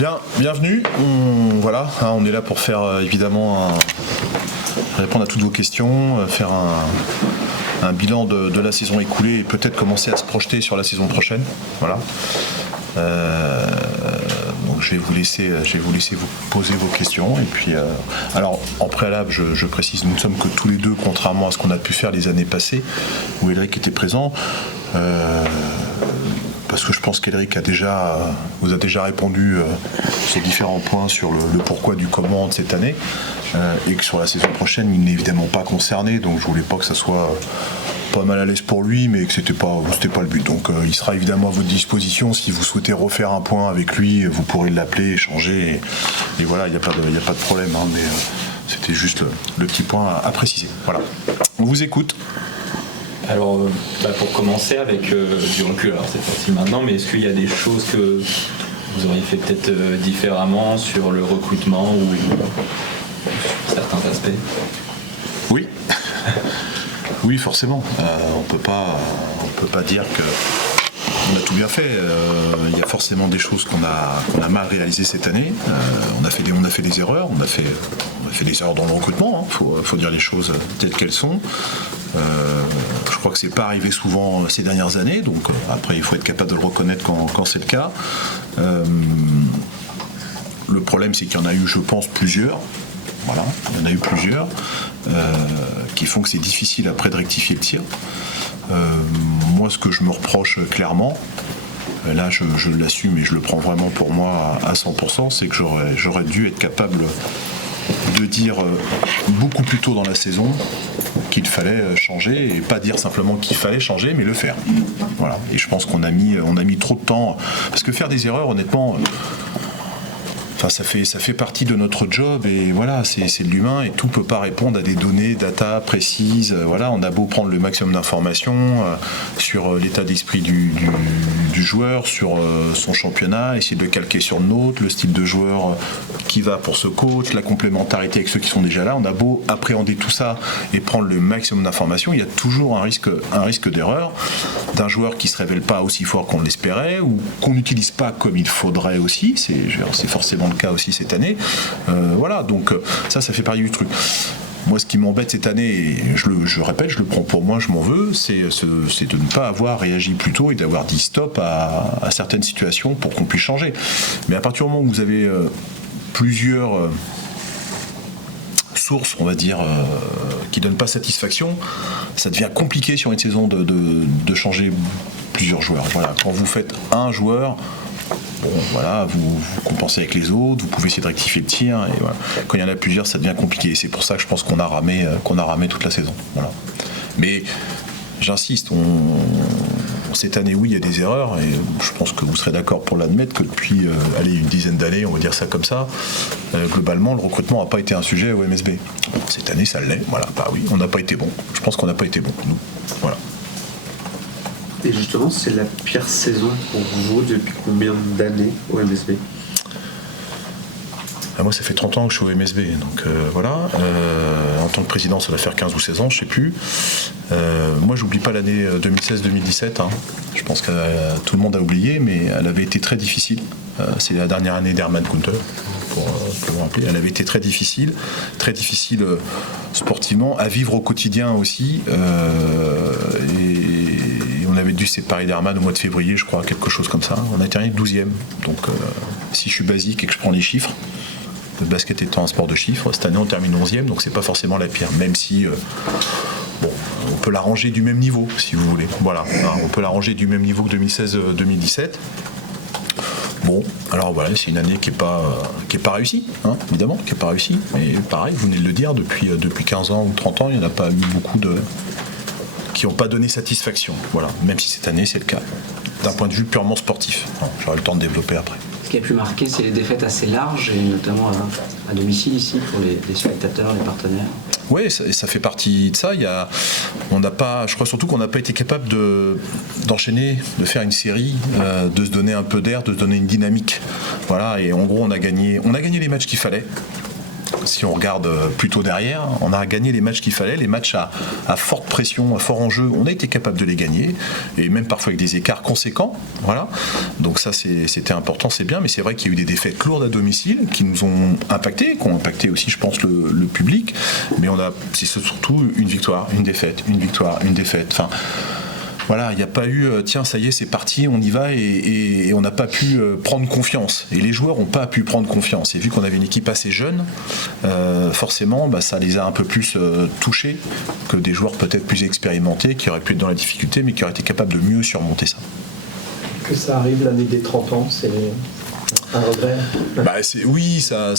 Bien, bienvenue. On est là pour faire évidemment répondre à toutes vos questions, faire un bilan de la saison écoulée et peut-être commencer à se projeter sur la saison prochaine. Voilà. Donc je vais vous laisser vous poser vos questions et puis alors en préalable je précise, nous ne sommes que tous les deux, contrairement à ce qu'on a pu faire les années passées où Elric était présent, parce que je pense qu'Elric vous a déjà répondu sur différents points sur le pourquoi du comment de cette année, et que sur la saison prochaine il n'est évidemment pas concerné, donc je voulais pas que ça soit pas mal à l'aise pour lui, mais que c'était pas le but. Donc il sera évidemment à votre disposition. Si vous souhaitez refaire un point avec lui, vous pourrez l'appeler, échanger, et voilà, il n'y a pas de problème, hein, mais c'était juste le petit point à préciser. Voilà. On vous écoute. Alors, pour commencer avec du recul, alors c'est facile maintenant, mais est-ce qu'il y a des choses que vous auriez fait peut-être différemment sur le recrutement ou sur certains aspects ? Oui. Oui, forcément. On peut pas dire que on a tout bien fait. Il y a forcément des choses qu'on a mal réalisées cette année. On a fait des erreurs. On a fait des erreurs dans le recrutement. Faut dire les choses telles qu'elles sont. Je crois que c'est pas arrivé souvent ces dernières années. Donc après, il faut être capable de le reconnaître quand c'est le cas. Le problème, c'est qu'il y en a eu, je pense, plusieurs. Voilà, il y en a eu plusieurs qui font que c'est difficile après de rectifier le tir. Moi, ce que je me reproche clairement, là je l'assume et je le prends vraiment pour moi à 100%, c'est que j'aurais dû être capable de dire beaucoup plus tôt dans la saison qu'il fallait changer, et pas dire simplement qu'il fallait changer, mais le faire. Voilà. Et je pense qu'on a mis trop de temps, parce que faire des erreurs, honnêtement, ça fait partie de notre job, et voilà, c'est de l'humain, et tout peut pas répondre à des données, data précises. Voilà, on a beau prendre le maximum d'informations sur l'état d'esprit du joueur, sur son championnat, essayer de le calquer sur le nôtre, le style de joueur qui va pour ce coach, la complémentarité avec ceux qui sont déjà là. On a beau appréhender tout ça et prendre le maximum d'informations, il y a toujours un risque d'erreur d'un joueur qui se révèle pas aussi fort qu'on l'espérait, ou qu'on n'utilise pas comme il faudrait aussi. C'est forcément le cas aussi cette année. Voilà, donc ça fait partie du truc. Moi, ce qui m'embête cette année, et je répète, je le prends pour moi, je m'en veux, c'est de ne pas avoir réagi plus tôt et d'avoir dit stop à certaines situations pour qu'on puisse changer. Mais à partir du moment où vous avez plusieurs sources, on va dire, qui donnent pas satisfaction, ça devient compliqué sur une saison de changer plusieurs joueurs. Voilà, quand vous faites un joueur, bon, voilà, vous compensez avec les autres, vous pouvez essayer de rectifier le tir, et voilà. Quand il y en a plusieurs, ça devient compliqué. Et c'est pour ça que je pense qu'on a ramé toute la saison. Voilà. Mais j'insiste, cette année, oui, il y a des erreurs, et je pense que vous serez d'accord pour l'admettre que depuis une dizaine d'années, on va dire ça comme ça, globalement, le recrutement n'a pas été un sujet au MSB. Cette année, ça l'est. Voilà. Bah oui, on n'a pas été bon. Je pense qu'on n'a pas été bon, nous. Voilà. Et justement, c'est la pire saison pour vous depuis combien d'années au MSB ? Moi, ça fait 30 ans que je suis au MSB, donc voilà. En tant que président, ça doit faire 15 ou 16 ans, je sais plus. Moi, j'oublie pas l'année 2016-2017. Je pense que tout le monde a oublié, mais elle avait été très difficile. C'est la dernière année d'Herman Kunter, pour vous rappeler. Elle avait été très difficile sportivement, à vivre au quotidien aussi. Et on avait dû se séparer d'Herman au mois de février, je crois, quelque chose comme ça. On a terminé 12e. Donc, si je suis basique et que je prends les chiffres, le basket étant un sport de chiffres, cette année on termine 11e, donc c'est pas forcément la pire, même si on peut la ranger du même niveau, si vous voulez. Voilà, on peut la ranger du même niveau que 2016-2017. Bon, alors voilà, c'est une année qui est pas réussie, évidemment, qui est pas réussie. Mais pareil, vous venez de le dire, depuis 15 ans ou 30 ans, il n'y en a pas eu beaucoup qui n'ont pas donné satisfaction. Voilà, même si cette année c'est le cas, d'un point de vue purement sportif. J'aurai le temps de développer après. Ce qui a pu marquer, c'est les défaites assez larges, et notamment à domicile ici pour les spectateurs, les partenaires. Oui, ça fait partie de ça. Je crois surtout qu'on n'a pas été capable d'enchaîner, de faire une série, de se donner un peu d'air, de se donner une dynamique. Voilà, et en gros, on a gagné les matchs qu'il fallait. si on regarde plutôt derrière, on a gagné les matchs qu'il fallait, les matchs à forte pression, à fort enjeu, on a été capable de les gagner, et même parfois avec des écarts conséquents. Voilà. Donc ça, c'était important, c'est bien, mais c'est vrai qu'il y a eu des défaites lourdes à domicile qui nous ont impacté, qui ont impacté aussi, je pense, le public, mais c'est surtout une victoire, une défaite, une victoire, une défaite. Enfin, voilà, il n'y a pas eu tiens, ça y est, c'est parti, on y va, et on n'a pas pu prendre confiance. Et les joueurs n'ont pas pu prendre confiance. Et vu qu'on avait une équipe assez jeune, forcément, ça les a un peu plus touchés que des joueurs peut-être plus expérimentés qui auraient pu être dans la difficulté, mais qui auraient été capables de mieux surmonter ça. Que ça arrive l'année des 30 ans, c'est un regret. Oui, ça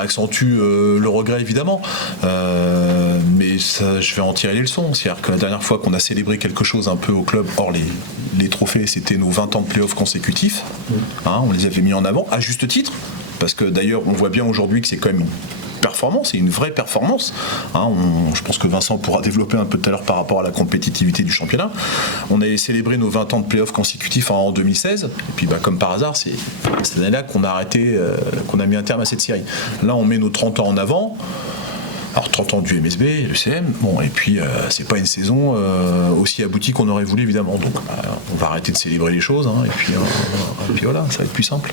accentue le regret évidemment, mais ça, je vais en tirer les leçons. C'est-à-dire que la dernière fois qu'on a célébré quelque chose un peu au club, hors les trophées, c'était nos 20 ans de play-off consécutifs. On les avait mis en avant, à juste titre, parce que d'ailleurs on voit bien aujourd'hui que c'est quand même performance, c'est une vraie performance. Je pense que Vincent pourra développer un peu tout à l'heure par rapport à la compétitivité du championnat. On avait célébré nos 20 ans de play-off consécutifs en 2016, et puis comme par hasard, c'est cette année-là qu'on a arrêté, qu'on a mis un terme à cette série. Là, on met nos 30 ans en avant. Alors 30 ans du MSB, le CM, et puis c'est pas une saison aussi aboutie qu'on aurait voulu évidemment. Donc on va arrêter de célébrer les choses, et puis voilà, ça va être plus simple.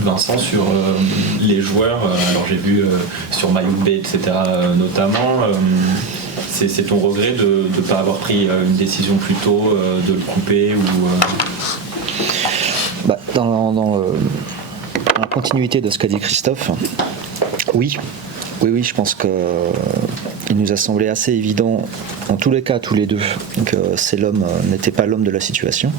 Vincent, sur les joueurs, alors j'ai vu sur Mayouk Bay, etc. Notamment, c'est ton regret de ne pas avoir pris une décision plus tôt, de le couper ou Dans la continuité de ce qu'a dit Christophe, oui, je pense qu'il nous a semblé assez évident, en tous les cas, tous les deux, que l'homme n'était pas l'homme de la situation.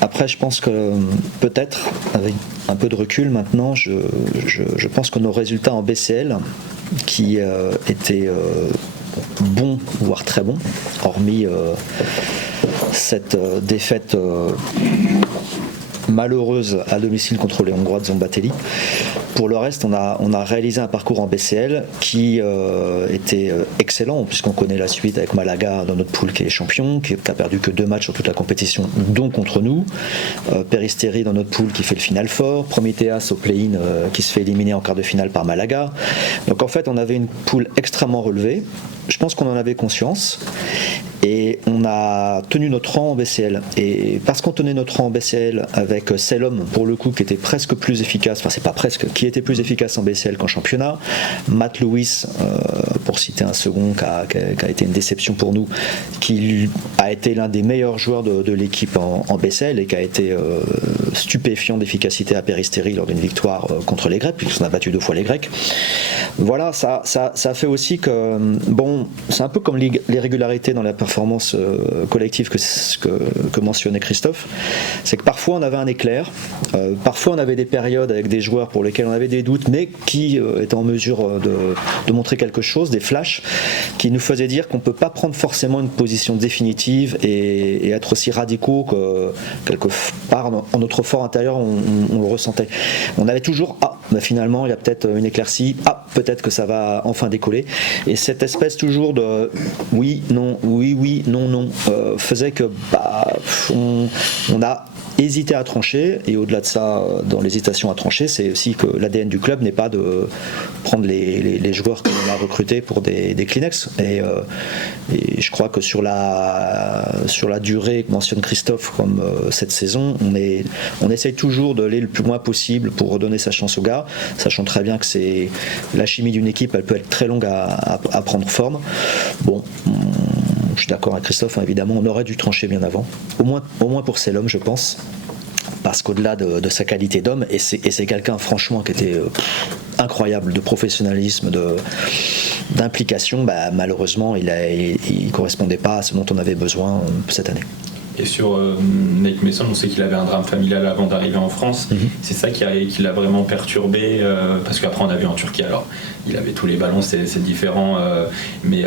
Après, je pense que peut-être, avec un peu de recul maintenant, je pense que nos résultats en BCL, qui étaient bons, voire très bons, hormis cette défaite malheureuse à domicile contre les Hongrois de Zambatelli. Pour le reste, on a réalisé un parcours en BCL qui était excellent, puisqu'on connaît la suite avec Malaga dans notre poule qui est champion, qui a perdu que 2 matchs sur toute la compétition, dont contre nous. Peristeri dans notre poule qui fait le final fort. Prometheas au play-in qui se fait éliminer en quart de finale par Malaga. Donc en fait, on avait une poule extrêmement relevée. Je pense qu'on en avait conscience et on a tenu notre rang en BCL. Et parce qu'on tenait notre rang en BCL avec Selom, pour le coup, qui était presque plus efficace, enfin c'est pas presque, qui était plus efficace en BCL qu'en championnat, Matt Lewis, pour citer un second qui a été une déception pour nous, qui a été l'un des meilleurs joueurs de l'équipe en BCL et qui a été stupéfiant d'efficacité à Peristeri lors d'une victoire contre les Grecs, puisqu'on a battu 2 fois les Grecs. Voilà, ça fait aussi que, c'est un peu comme l'irrégularité dans la performance collective que mentionnait Christophe, c'est que parfois on avait un éclair, parfois on avait des périodes avec des joueurs pour lesquels on avait des doutes, mais qui étaient en mesure de montrer quelque chose, des flashs, qui nous faisaient dire qu'on ne peut pas prendre forcément une position définitive et être aussi radicaux que quelque part en notre fort intérieur on le ressentait. On avait toujours finalement il y a peut-être une éclaircie, peut-être que ça va enfin décoller, et cette espèce toujours de oui, non, oui, non, faisait que on a hésité à trancher, et au-delà de ça, dans l'hésitation à trancher, c'est aussi que l'ADN du club n'est pas de prendre les joueurs que l'on a recrutés pour des Kleenex, et je crois que sur la durée que mentionne Christophe, comme cette saison, on essaye toujours d'aller le plus loin possible pour redonner sa chance aux gars, sachant très bien que c'est la chimie d'une équipe, elle peut être très longue à prendre forme. Je suis d'accord avec Christophe, évidemment, on aurait dû trancher bien avant, au moins pour Selom, je pense, parce qu'au-delà de sa qualité d'homme, et c'est quelqu'un franchement qui était incroyable de professionnalisme, d'implication, malheureusement il correspondait pas à ce dont on avait besoin cette année. Et sur Nate Mason, on sait qu'il avait un drame familial avant d'arriver en France. C'est ça qui l'a vraiment perturbé, parce qu'après on a vu en Turquie, alors il avait tous les ballons, c'est différent, mais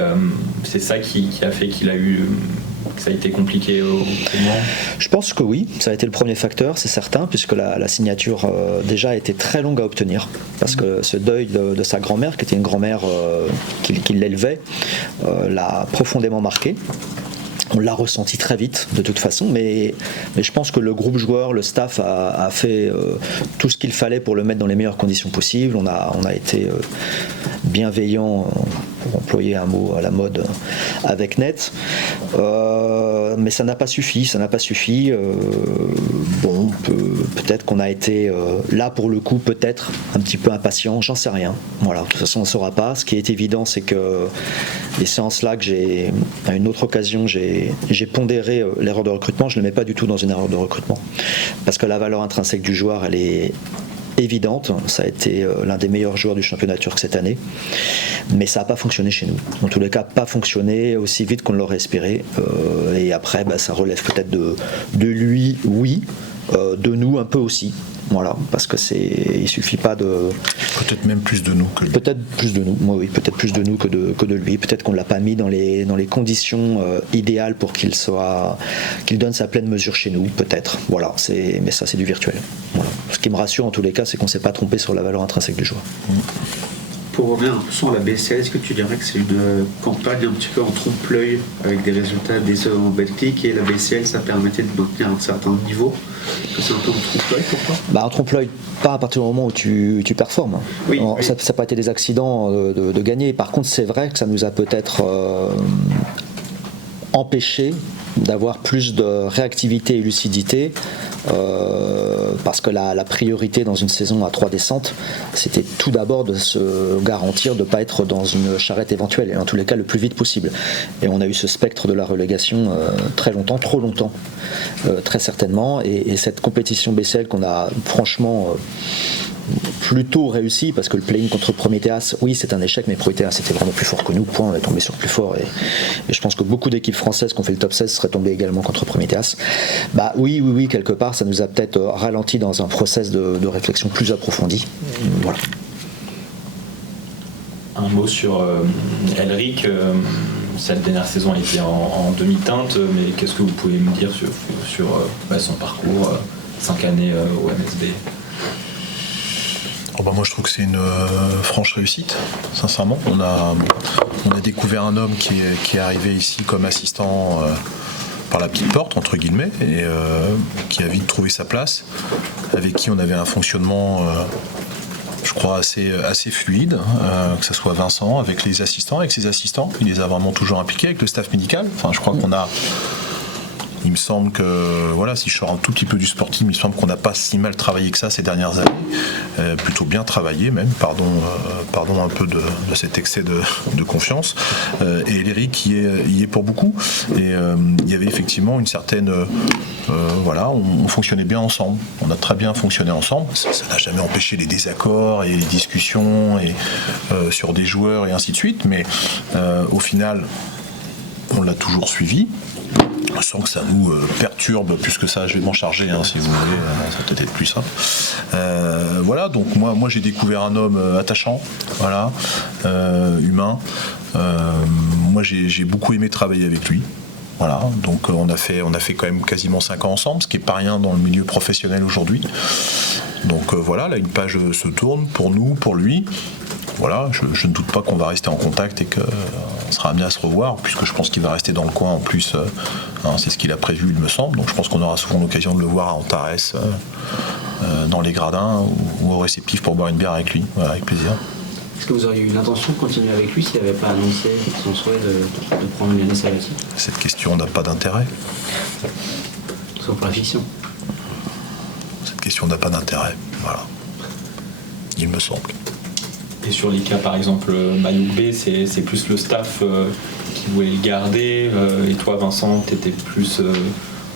c'est ça qui a fait qu'il a eu... que ça a été compliqué au moment. Je pense que oui, ça a été le premier facteur, c'est certain, puisque la signature déjà a été très longue à obtenir, parce que ce deuil de sa grand-mère, qui était une grand-mère qui l'élevait, l'a profondément marqué. On l'a ressenti très vite, de toute façon, mais je pense que le groupe joueur, le staff a fait tout ce qu'il fallait pour le mettre dans les meilleures conditions possibles. On a été bienveillant, pour employer un mot à la mode, avec Net. Mais ça n'a pas suffi. Bon, peut-être qu'on a été là pour le coup, peut-être un petit peu impatient, j'en sais rien. Voilà, de toute façon, on ne saura pas. Ce qui est évident, c'est que les séances là, à une autre occasion, j'ai pondéré l'erreur de recrutement. Je ne le mets pas du tout dans une erreur de recrutement. Parce que la valeur intrinsèque du joueur, elle est évidente. Ça a été l'un des meilleurs joueurs du championnat turc cette année. Mais ça n'a pas fonctionné chez nous. En tous les cas, pas fonctionné aussi vite qu'on l'aurait espéré. Et après, ça relève peut-être de lui, oui. De nous un peu aussi. Voilà, parce que il suffit pas de. Peut-être même plus de nous que lui. Peut-être plus de nous, moi oui, peut-être plus de nous que de lui. Peut-être qu'on l'a pas mis dans les conditions idéales pour qu'il donne sa pleine mesure chez nous, peut-être. Voilà, mais ça c'est du virtuel. Voilà. Ce qui me rassure en tous les cas, c'est qu'on s'est pas trompé sur la valeur intrinsèque du joueur. Pour revenir un peu sur la BCL, est-ce que tu dirais que c'est une campagne un petit peu en trompe-l'œil avec des résultats décevants en Belgique et la BCL ça permettait de maintenir un certain niveau? Que c'est un peu en trompe-l'œil pour toi? En trompe-l'œil, pas à partir du moment où tu performes. Oui, Alors, oui. Ça n'a pas été des accidents de gagner. Par contre, c'est vrai que ça nous a peut-être empêché d'avoir plus de réactivité et lucidité. Parce que la priorité dans une saison à 3 descentes, c'était tout d'abord de se garantir de ne pas être dans une charrette éventuelle, et en tous les cas le plus vite possible. Et on a eu ce spectre de la relégation très longtemps, trop longtemps, très certainement. Et cette compétition BCL qu'on a franchement plutôt réussi, parce que le play-in contre Prometheas, oui c'est un échec, mais Prometheas était vraiment plus fort que nous, point, on est tombé sur le plus fort, et je pense que beaucoup d'équipes françaises qui ont fait le top 16 seraient tombées également contre Prometheas. Oui, quelque part ça nous a peut-être ralenti dans un process de réflexion plus approfondi. Voilà. Un mot sur Elric. Cette dernière saison a été en demi-teinte, mais qu'est-ce que vous pouvez me dire sur son parcours, 5 années au MSB? Moi je trouve que c'est une franche réussite, sincèrement. On a découvert un homme qui est arrivé ici comme assistant par la petite porte, entre guillemets, et qui a vite trouvé sa place, avec qui on avait un fonctionnement je crois assez fluide, que ce soit Vincent avec ses assistants, il les a vraiment toujours impliqués, avec le staff médical. Je crois qu'on a... Il me semble que, si je sors un tout petit peu du sportif, il me semble qu'on n'a pas si mal travaillé que ça ces dernières années, plutôt bien travaillé même, pardon un peu de cet excès de confiance, et Elric y est pour beaucoup, et il y avait effectivement une certaine, on fonctionnait bien ensemble, on a très bien fonctionné ensemble, ça n'a jamais empêché les désaccords et les discussions et, sur des joueurs et ainsi de suite, mais au final, on l'a toujours suivi. Sans que ça nous perturbe plus que ça. Je vais m'en charger si vous voulez, ça va peut-être être plus simple. Donc moi j'ai découvert un homme attachant, humain. Moi j'ai beaucoup aimé travailler avec lui. Donc on a fait quand même quasiment 5 ans ensemble, ce qui n'est pas rien dans le milieu professionnel aujourd'hui. Donc là une page se tourne pour nous, pour lui. Je ne doute pas qu'on va rester en contact et qu'on sera amené à se revoir, puisque je pense qu'il va rester dans le coin en plus, c'est ce qu'il a prévu il me semble, donc je pense qu'on aura souvent l'occasion de le voir à Antares, dans les gradins ou au réceptif pour boire une bière avec lui, avec plaisir. Est-ce que vous auriez eu l'intention de continuer avec lui s'il n'avait pas annoncé son souhait de prendre une année sabbatique? Cette question n'a pas d'intérêt. Sauf pour la fiction. Cette question n'a pas d'intérêt, il me semble. Et sur les cas, par exemple, Mayouk B, c'est plus le staff qui voulait le garder, et toi, Vincent, tu étais plus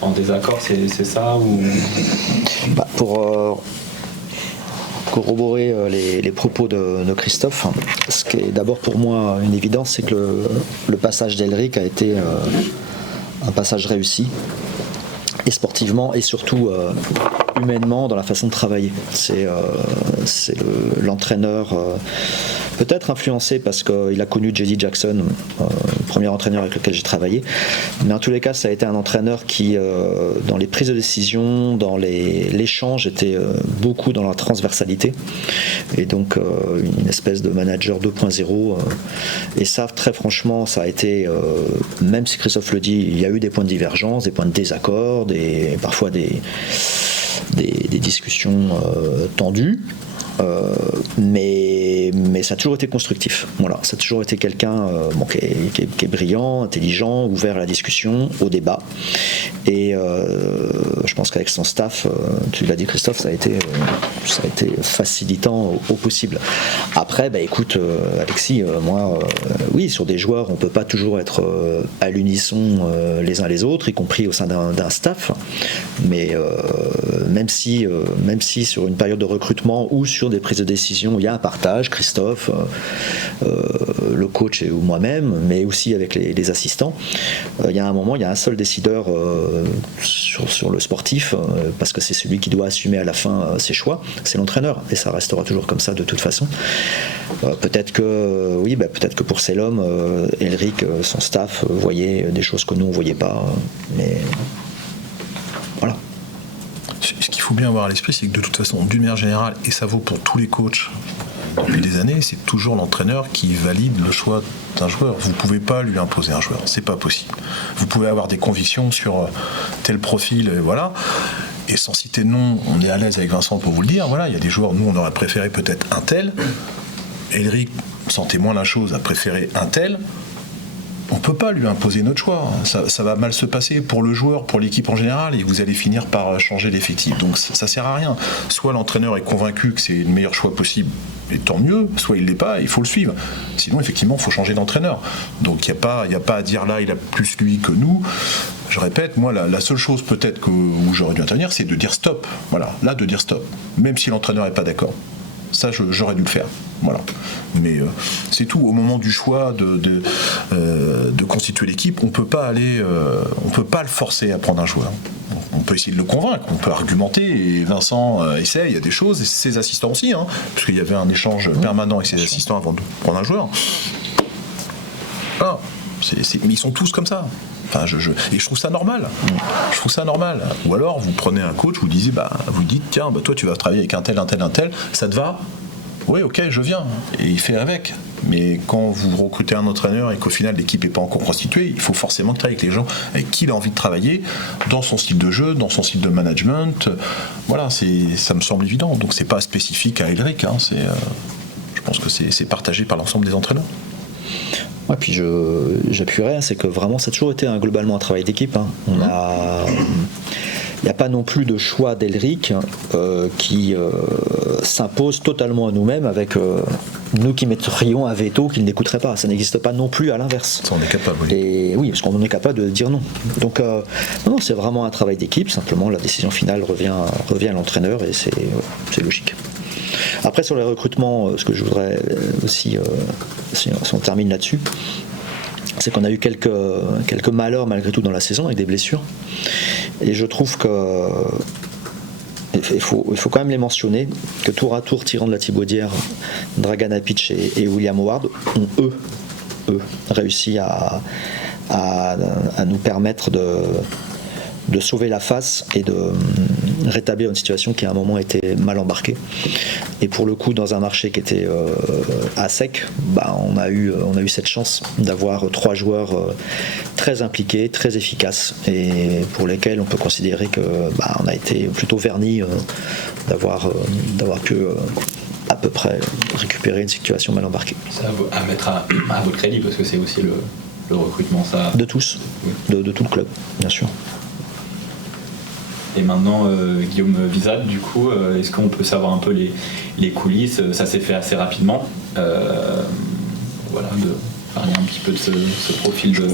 en désaccord, c'est ça ou... Pour corroborer les propos de Christophe, ce qui est d'abord pour moi une évidence, c'est que le passage d'Elric a été un passage réussi, et sportivement, et surtout humainement dans la façon de travailler. C'est l'entraîneur Peut-être influencé parce qu'il a connu J.D. Jackson, le premier entraîneur avec lequel j'ai travaillé. Mais en tous les cas, ça a été un entraîneur qui, dans les prises de décision, dans l'échange, était beaucoup dans la transversalité. Et donc, une espèce de manager 2.0. Et ça, très franchement, ça a été, même si Christophe le dit, il y a eu des points de divergence, des points de désaccord, parfois des discussions tendues. Mais ça a toujours été constructif. Voilà, ça a toujours été quelqu'un qui est brillant, intelligent, ouvert à la discussion, au débat. Et je pense qu'avec son staff, tu l'as dit Christophe, ça a été facilitant au possible. Après, écoute, Alexis, oui, sur des joueurs, on peut pas toujours être à l'unisson les uns les autres, y compris au sein d'un staff. Mais même si sur une période de recrutement ou sur des prises de décision, il y a un partage, Christophe, le coach ou moi-même, mais aussi avec les assistants. Il y a un moment, il y a un seul décideur sur le sportif, parce que c'est celui qui doit assumer à la fin ses choix, c'est l'entraîneur, et ça restera toujours comme ça de toute façon. Peut-être que pour Selom, Elric, son staff, voyait des choses que nous on voyait pas, mais voilà. Ce qu'il faut bien avoir à l'esprit, c'est que de toute façon, d'une manière générale, et ça vaut pour tous les coachs depuis des années, c'est toujours l'entraîneur qui valide le choix d'un joueur. Vous ne pouvez pas lui imposer un joueur, c'est pas possible. Vous pouvez avoir des convictions sur tel profil, voilà. Et sans citer de nom, on est à l'aise avec Vincent pour vous le dire. Voilà, il y a des joueurs, nous on aurait préféré peut-être un tel. Elric sentait moins la chose, a préféré un tel. On ne peut pas lui imposer notre choix. Ça va mal se passer pour le joueur, pour l'équipe en général, et vous allez finir par changer l'effectif. Donc ça sert à rien. Soit l'entraîneur est convaincu que c'est le meilleur choix possible, et tant mieux, soit il ne l'est pas, il faut le suivre. Sinon, effectivement, il faut changer d'entraîneur. Donc il n'y a pas à dire là, il a plus lui que nous. Je répète, moi, la seule chose peut-être où j'aurais dû intervenir, c'est de dire stop. Voilà, là, de dire stop. Même si l'entraîneur n'est pas d'accord. Ça, j'aurais dû le faire. Voilà. Mais c'est tout. Au moment du choix de constituer l'équipe, on peut pas le forcer à prendre un joueur. On peut essayer de le convaincre, on peut argumenter, et Vincent essaie, il y a des choses, et ses assistants aussi, parce qu'il y avait un échange permanent avec ses assistants avant de prendre un joueur. Ah, mais ils sont tous comme ça. Enfin, et je trouve ça normal. Je trouve ça normal. Ou alors, vous prenez un coach, vous dites, tiens, toi, tu vas travailler avec un tel, ça te va ? Oui, ok, je viens. Et il fait avec. Mais quand vous recrutez un entraîneur et qu'au final, l'équipe n'est pas encore constituée, il faut forcément travailler avec les gens avec qui il a envie de travailler, dans son style de jeu, dans son style de management. Voilà, ça me semble évident. Donc, c'est pas spécifique à Elric. Je pense que c'est partagé par l'ensemble des entraîneurs. Ouais, puis j'appuierais, c'est que vraiment ça a toujours été globalement un travail d'équipe. Il n'y a pas non plus de choix d'Elric qui s'impose totalement à nous-mêmes avec nous qui mettrions un veto qu'il n'écouterait pas. Ça n'existe pas non plus à l'inverse. Ça, on est capable, oui. Et oui, parce qu'on est capable de dire non. Donc non, c'est vraiment un travail d'équipe. Simplement, la décision finale revient à l'entraîneur et c'est logique. Après, sur les recrutements, ce que je voudrais aussi, si on termine là-dessus, c'est qu'on a eu quelques malheurs malgré tout dans la saison avec des blessures. Et je trouve que il faut quand même les mentionner, que tour à tour, Tyran de la Thibaudière, Dragan Apic et William Howard ont eux réussi à nous permettre de sauver la face et de rétablir une situation qui à un moment était mal embarquée. Et pour le coup, dans un marché qui était à sec, on a eu cette chance d'avoir 3 joueurs très impliqués, très efficaces, et pour lesquels on peut considérer que on a été plutôt vernis d'avoir pu à peu près récupérer une situation mal embarquée. Ça à mettre à votre crédit, parce que c'est aussi le recrutement, ça. De tous, oui. de tout le club, bien sûr. Et maintenant, Guillaume Vizal, du coup, est-ce qu'on peut savoir un peu les coulisses ? Ça s'est fait assez rapidement. Voilà, de parler un petit peu de ce profil de...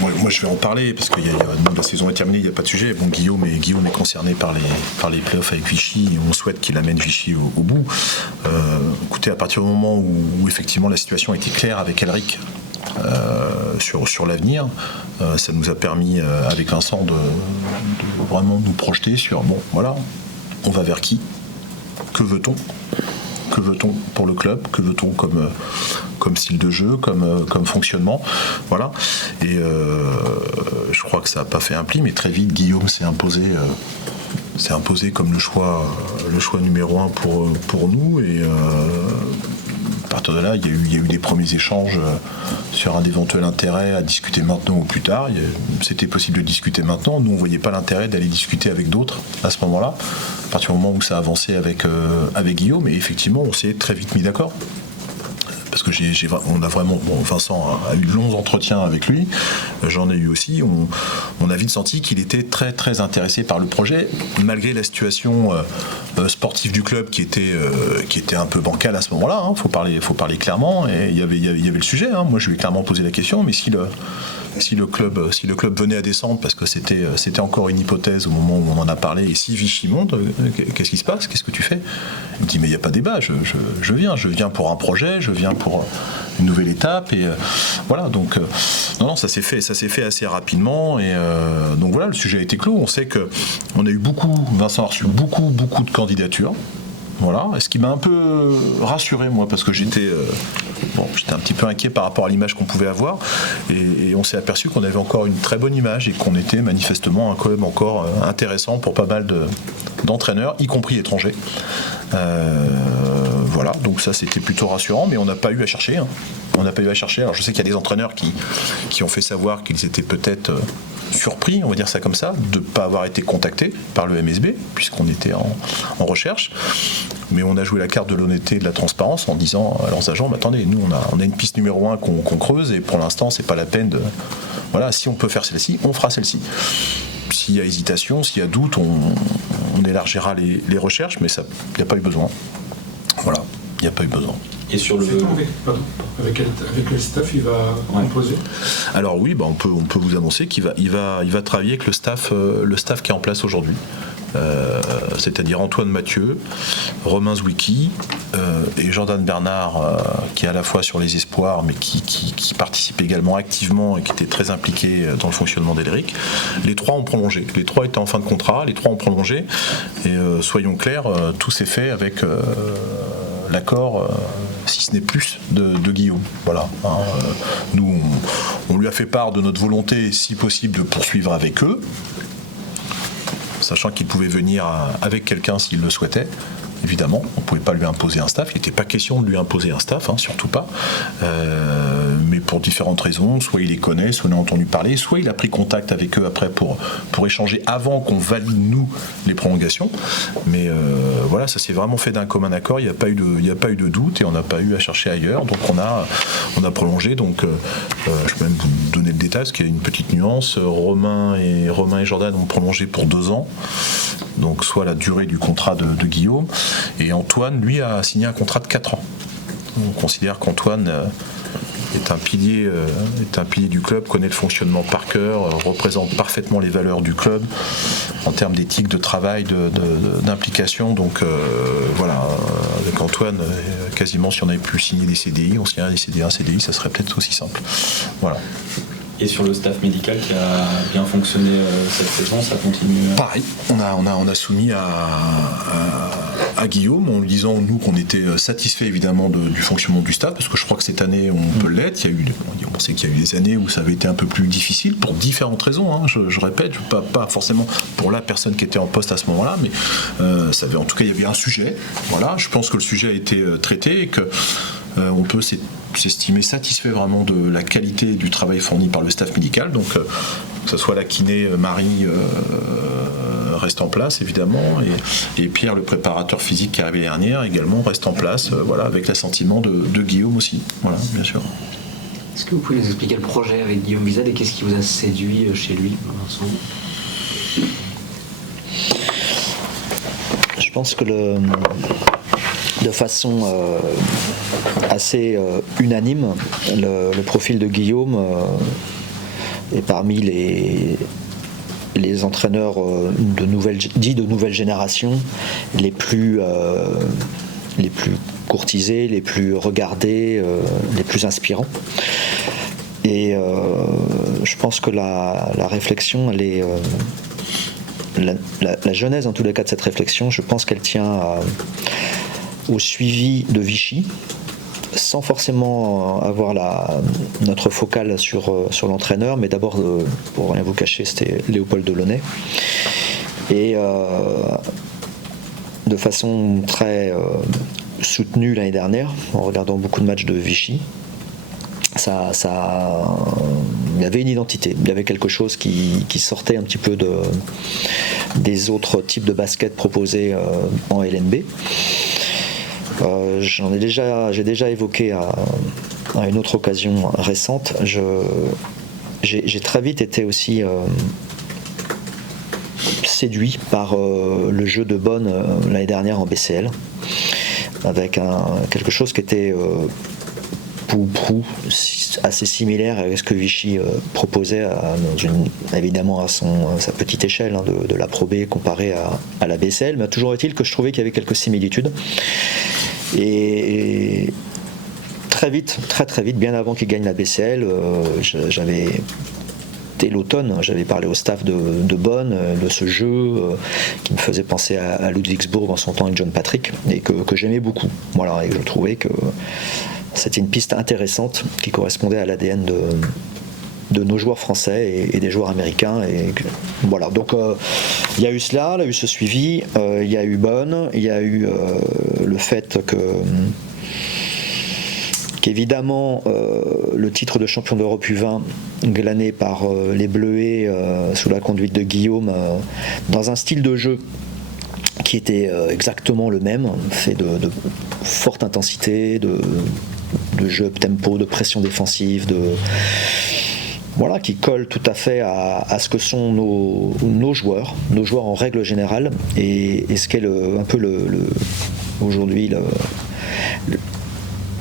Moi, je vais en parler, parce que la saison est terminée, il n'y a pas de sujet. Bon, Guillaume est concerné par les playoffs avec Vichy, et on souhaite qu'il amène Vichy au bout. Écoutez, à partir du moment où effectivement la situation était claire avec Elric, sur l'avenir, ça nous a permis avec Vincent de vraiment nous projeter sur on va vers qui, que veut-on, Que veut-on pour le club? Que veut-on comme style de jeu, comme fonctionnement? Voilà. Et je crois que ça n'a pas fait un pli, mais très vite Guillaume s'est imposé comme le choix numéro 1 pour nous. Et à partir de là, il y a eu des premiers échanges sur un éventuel intérêt à discuter maintenant ou plus tard. C'était possible de discuter maintenant. Nous, on ne voyait pas l'intérêt d'aller discuter avec d'autres à ce moment-là, à partir du moment où ça avançait avec Guillaume. Et effectivement, on s'est très vite mis d'accord. Parce que Vincent a eu de longs entretiens avec lui, j'en ai eu aussi. On a vite senti qu'il était très très intéressé par le projet, malgré la situation sportive du club qui était un peu bancale à ce moment-là. Faut parler clairement. Et il y avait le sujet. Moi, je lui ai clairement posé la question. Mais si le club venait à descendre, parce que c'était encore une hypothèse au moment où on en a parlé, et si Vichy monte, qu'est-ce qui se passe? Qu'est-ce que tu fais? Il me dit mais il n'y a pas débat, je viens pour un projet, je viens pour une nouvelle étape, et voilà. Donc non, ça s'est fait assez rapidement, et donc voilà, le sujet a été clos. On sait que Vincent a reçu beaucoup de candidatures. Voilà, et ce qui m'a un peu rassuré, moi, parce que j'étais un petit peu inquiet par rapport à l'image qu'on pouvait avoir, et on s'est aperçu qu'on avait encore une très bonne image et qu'on était manifestement un club encore intéressant pour pas mal d'entraîneurs, y compris étrangers. Voilà, donc ça c'était plutôt rassurant, mais on n'a pas eu à chercher. On n'a pas eu à chercher. Alors je sais qu'il y a des entraîneurs qui ont fait savoir qu'ils étaient peut-être surpris, on va dire ça comme ça, de ne pas avoir été contactés par le MSB, puisqu'on était en recherche. Mais on a joué la carte de l'honnêteté et de la transparence en disant à leurs agents, attendez, nous on a une piste numéro 1 qu'on creuse, et pour l'instant c'est pas la peine de... Voilà, si on peut faire celle-ci, on fera celle-ci. S'il y a hésitation, s'il y a doute, on élargira les recherches, mais il n'y a pas eu besoin. Voilà, il n'y a pas eu besoin. Et sur le... Avec quel staff il va composer? Alors oui, on peut vous annoncer qu'il va travailler avec le staff qui est en place aujourd'hui. C'est-à-dire Antoine Mathieu, Romain Zwicky et Jordan Bernard, qui est à la fois sur les espoirs, mais qui participe également activement et qui était très impliqué dans le fonctionnement d'Elric. Les trois ont prolongé. Les trois étaient en fin de contrat, les trois ont prolongé. Et soyons clairs, tout s'est fait avec l'accord, si ce n'est plus, de Guillaume. Voilà. Nous, on lui a fait part de notre volonté, si possible, de poursuivre avec eux, sachant qu'il pouvait venir avec quelqu'un s'il le souhaitait. Évidemment, on ne pouvait pas lui imposer un staff, il n'était pas question de lui imposer un staff, surtout pas. Mais pour différentes raisons, soit il les connaît, soit il en a entendu parler, soit il a pris contact avec eux après pour échanger avant qu'on valide, nous, les prolongations. Mais voilà, ça s'est vraiment fait d'un commun accord, il n'y a pas eu de doute et on n'a pas eu à chercher ailleurs. Donc on a prolongé, donc je peux même vous donner le détail, parce qu'il y a une petite nuance. Romain et Jordan ont prolongé pour 2 ans, donc soit la durée du contrat de Guillaume. Et Antoine, lui, a signé un contrat de 4 ans. On considère qu'Antoine est un pilier du club, connaît le fonctionnement par cœur, représente parfaitement les valeurs du club en termes d'éthique, de travail, d'implication. Donc voilà, avec Antoine, quasiment si on avait pu signer des CDI, on signerait des CDI, un CDI, ça serait peut-être aussi simple. Voilà. Et sur le staff médical qui a bien fonctionné cette saison, ça continue? Pareil, on a soumis à Guillaume en lui disant, nous, qu'on était satisfait évidemment du fonctionnement du staff, parce que je crois que cette année on peut l'être. On sait qu'il y a eu des années où ça avait été un peu plus difficile pour différentes raisons, je répète, pas forcément pour la personne qui était en poste à ce moment-là, mais en tout cas il y avait un sujet. Voilà, je pense que le sujet a été traité et que on peut s'estimer satisfait vraiment de la qualité du travail fourni par le staff médical. Donc que ce soit la kiné Marie reste en place évidemment, et Pierre, le préparateur physique qui est arrivé l'année dernière, également reste en place, voilà, avec l'assentiment de Guillaume aussi. Voilà, bien sûr. Est-ce que vous pouvez nous expliquer le projet avec Guillaume Bizet et qu'est-ce qui vous a séduit chez lui, Vincent? Je pense que de façon assez unanime, le profil de Guillaume est parmi les entraîneurs de nouvelle génération les plus courtisés, les plus regardés, les plus inspirants. Et je pense que la réflexion, elle est la genèse en tous les cas de cette réflexion, je pense qu'elle tient au suivi de Vichy, sans forcément avoir notre focale sur l'entraîneur, mais d'abord, pour rien vous cacher, c'était Léopold Delaunay. Et de façon très soutenue l'année dernière, en regardant beaucoup de matchs de Vichy, il y avait une identité, il y avait quelque chose qui sortait un petit peu des autres types de basket proposés en LNB. J'ai déjà évoqué à une autre occasion récente. J'ai très vite été aussi séduit par le jeu de Bonn l'année dernière en BCL, avec quelque chose qui était assez similaire à ce que Vichy proposait, évidemment à sa petite échelle de la Pro B comparée à la BCL, mais toujours est-il que je trouvais qu'il y avait quelques similitudes. Et très vite, bien avant qu'il gagne la BCL, dès l'automne, j'avais parlé au staff de Bonn de ce jeu qui me faisait penser à Ludwigsburg en son temps avec John Patrick, et que j'aimais beaucoup. Voilà, et je trouvais que c'était une piste intéressante qui correspondait à l'ADN de nos joueurs français et des joueurs américains. Et voilà, donc il y a eu cela, il y a eu ce suivi, il y a eu Bonn, il y a eu le fait qu'évidemment le titre de champion d'Europe U20 glané par les Bleuets sous la conduite de Guillaume dans un style de jeu qui était exactement le même, fait de forte intensité, de jeu tempo, de pression défensive, voilà, qui colle tout à fait à ce que sont nos joueurs en règle générale, et ce qu'est un peu aujourd'hui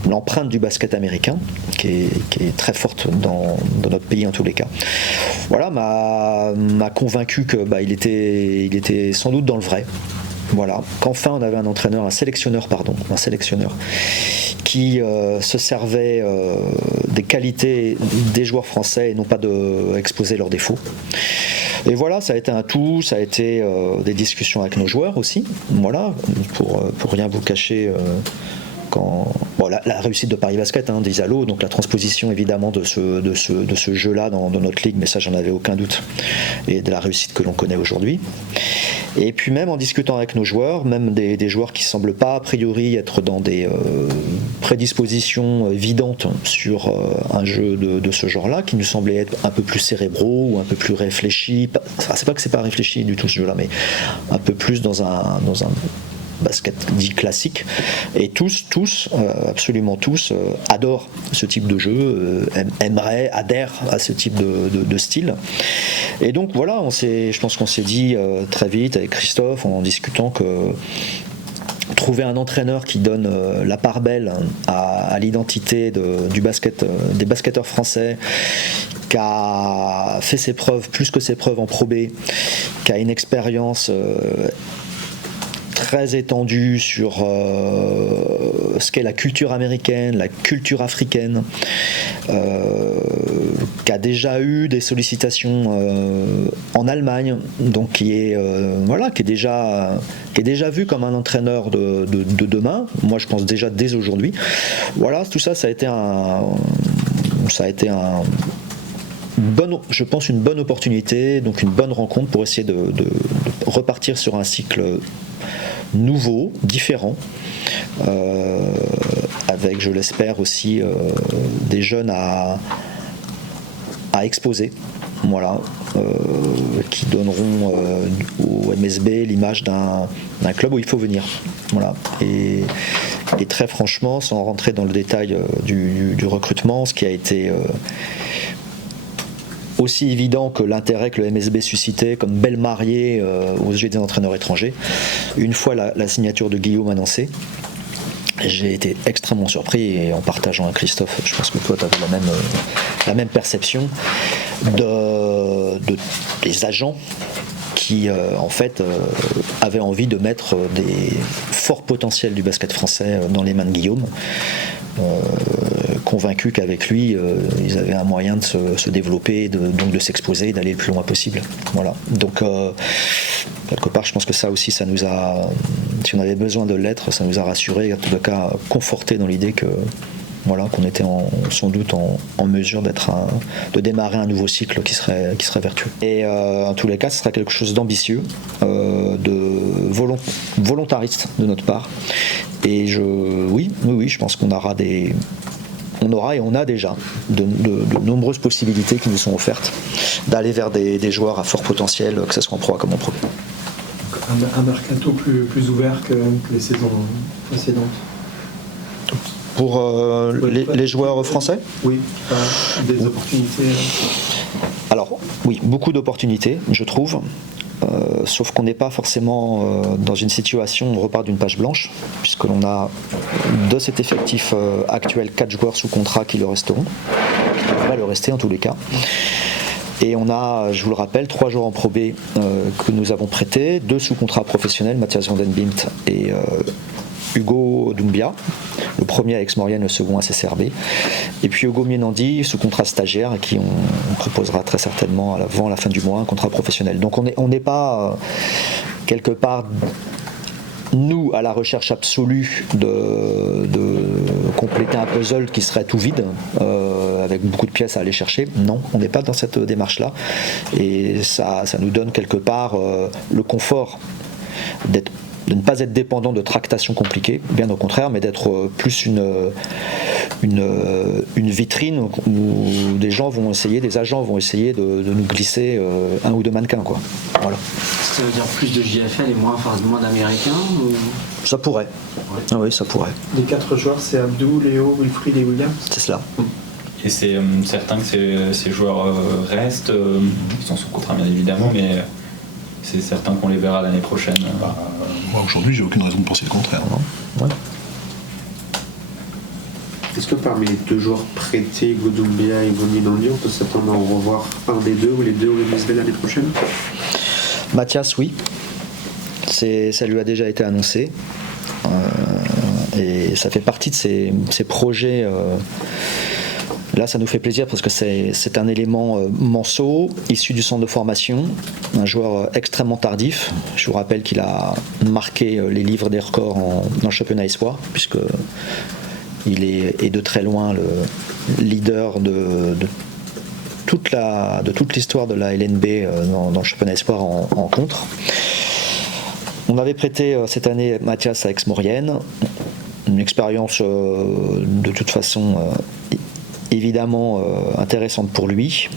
l'empreinte du basket américain, qui est très forte dans notre pays en tous les cas. Voilà, m'a convaincu que il était sans doute dans le vrai. Voilà, qu'enfin on avait un sélectionneur qui se servait des qualités des joueurs français et non pas d'exposer leurs défauts. Et voilà, ça a été un tout, ça a été des discussions avec nos joueurs aussi. Voilà, pour rien vous cacher. La réussite de Paris Basket, d'Isalo, donc la transposition évidemment de ce jeu-là dans notre ligue, mais ça j'en avais aucun doute, et de la réussite que l'on connaît aujourd'hui. Et puis même en discutant avec nos joueurs, même des joueurs qui semblent pas a priori être dans des prédispositions évidentes sur un jeu de ce genre-là, qui nous semblait être un peu plus cérébraux ou un peu plus réfléchis. Enfin, c'est pas que c'est pas réfléchi du tout ce jeu-là, mais un peu plus dans un basket dit classique, et tous, absolument tous, adorent ce type de jeu, adhèrent à ce type de style. Et donc voilà, je pense qu'on s'est dit très vite avec Christophe en discutant que trouver un entraîneur qui donne la part belle à l'identité du basket, des basketteurs français, qui a fait ses preuves, plus que ses preuves en Pro B, qui a une expérience très étendue sur ce qu'est la culture américaine, la culture africaine, qui a déjà eu des sollicitations en Allemagne, donc qui est déjà vu comme un entraîneur de demain. Moi, je pense déjà dès aujourd'hui. Voilà, tout ça, ça a été je pense une bonne opportunité, donc une bonne rencontre pour essayer de repartir sur un cycle nouveau, différent, avec, je l'espère aussi, des jeunes à exposer, voilà, qui donneront au MSB l'image d'un club où il faut venir, voilà. Et très franchement, sans rentrer dans le détail du recrutement, ce qui a été aussi évident que l'intérêt que le MSB suscitait comme belle mariée aux yeux des entraîneurs étrangers, une fois la signature de Guillaume annoncée, j'ai été extrêmement surpris, et en partageant avec Christophe, je pense que toi tu avais la même perception des agents qui en fait avaient envie de mettre des forts potentiels du basket français dans les mains de Guillaume, convaincus qu'avec lui ils avaient un moyen de se développer, donc de s'exposer et d'aller le plus loin possible. Voilà. Donc quelque part, je pense que ça aussi, ça nous a, si on avait besoin de l'être, ça nous a rassurés, en tout cas confortés dans l'idée que voilà, qu'on était sans doute en mesure de démarrer un nouveau cycle qui serait vertueux. Et en tous les cas, ce sera quelque chose d'ambitieux, de volontariste de notre part. Et oui, je pense qu'on aura on a déjà de nombreuses possibilités qui nous sont offertes d'aller vers des joueurs à fort potentiel, que ce soit en pro comme en pro. Un mercato plus ouvert que les saisons précédentes. Pour les joueurs français ? Oui, des opportunités. Alors oui, beaucoup d'opportunités, je trouve. Sauf qu'on n'est pas forcément dans une situation où on repart d'une page blanche, puisque l'on a de cet effectif actuel 4 joueurs sous contrat qui le resteront. On va le rester en tous les cas. Et on a, je vous le rappelle, 3 joueurs en Pro B que nous avons prêtés, 2 sous contrat professionnel, Mathias Van Den Bimt et Hugo Doumbia, le premier à Aix-Maurienne, le second à CCRB, et puis Hugo Mienandi sous contrat stagiaire, à qui on proposera très certainement avant la fin du mois un contrat professionnel. Donc on n'est pas quelque part nous à la recherche absolue de compléter un puzzle qui serait tout vide avec beaucoup de pièces à aller chercher. Non, on n'est pas dans cette démarche là, et ça nous donne quelque part le confort de ne pas être dépendant de tractations compliquées, bien au contraire, mais d'être plus une vitrine où des agents vont essayer de nous glisser un ou deux mannequins, quoi. Voilà. Ça veut dire plus de JFL et moins d'Américains ou... Ça pourrait. Ouais. Ah oui, ça pourrait. Les 4 joueurs, c'est Abdou, Léo, Wilfried et William. C'est cela. Et c'est certain que ces joueurs restent, ils sont sous contrat bien évidemment, mais c'est certain qu'on les verra l'année prochaine. Moi aujourd'hui, j'ai aucune raison de penser le contraire. Ouais. Est-ce que parmi les 2 joueurs prêtés, Godoumbia et Vominandi, on peut s'attendre à en revoir un des 2 ou les 2 au MSV l'année prochaine ? Mathias, oui. Ça lui a déjà été annoncé. Et ça fait partie de ces projets. Là, ça nous fait plaisir parce que c'est un élément Manceau, issu du centre de formation, un joueur extrêmement tardif. Je vous rappelle qu'il a marqué les livres des records dans le championnat espoir, puisque il est de très loin le leader de toute l'histoire de la LNB dans le championnat espoir en contre. On avait prêté cette année Mathias à Aix-Maurienne, une expérience de toute façon évidemment intéressante pour lui,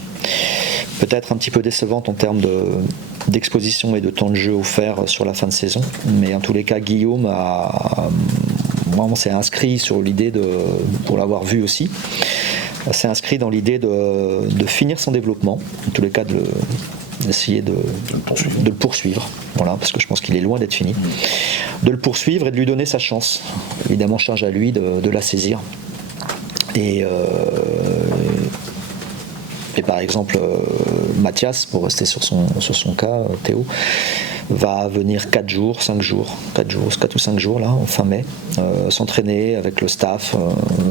peut-être un petit peu décevante en termes d'exposition et de temps de jeu offert sur la fin de saison, mais en tous les cas Guillaume s'est inscrit sur l'idée pour l'avoir vu aussi, s'est inscrit dans l'idée de finir son développement, en tous les cas d'essayer de le poursuivre, voilà, parce que je pense qu'il est loin d'être fini, de le poursuivre et de lui donner sa chance. Évidemment, charge à lui de la saisir. Et par exemple, Mathias, pour rester sur son cas, Théo, va venir 4 ou 5 jours là, en fin mai, s'entraîner avec le staff,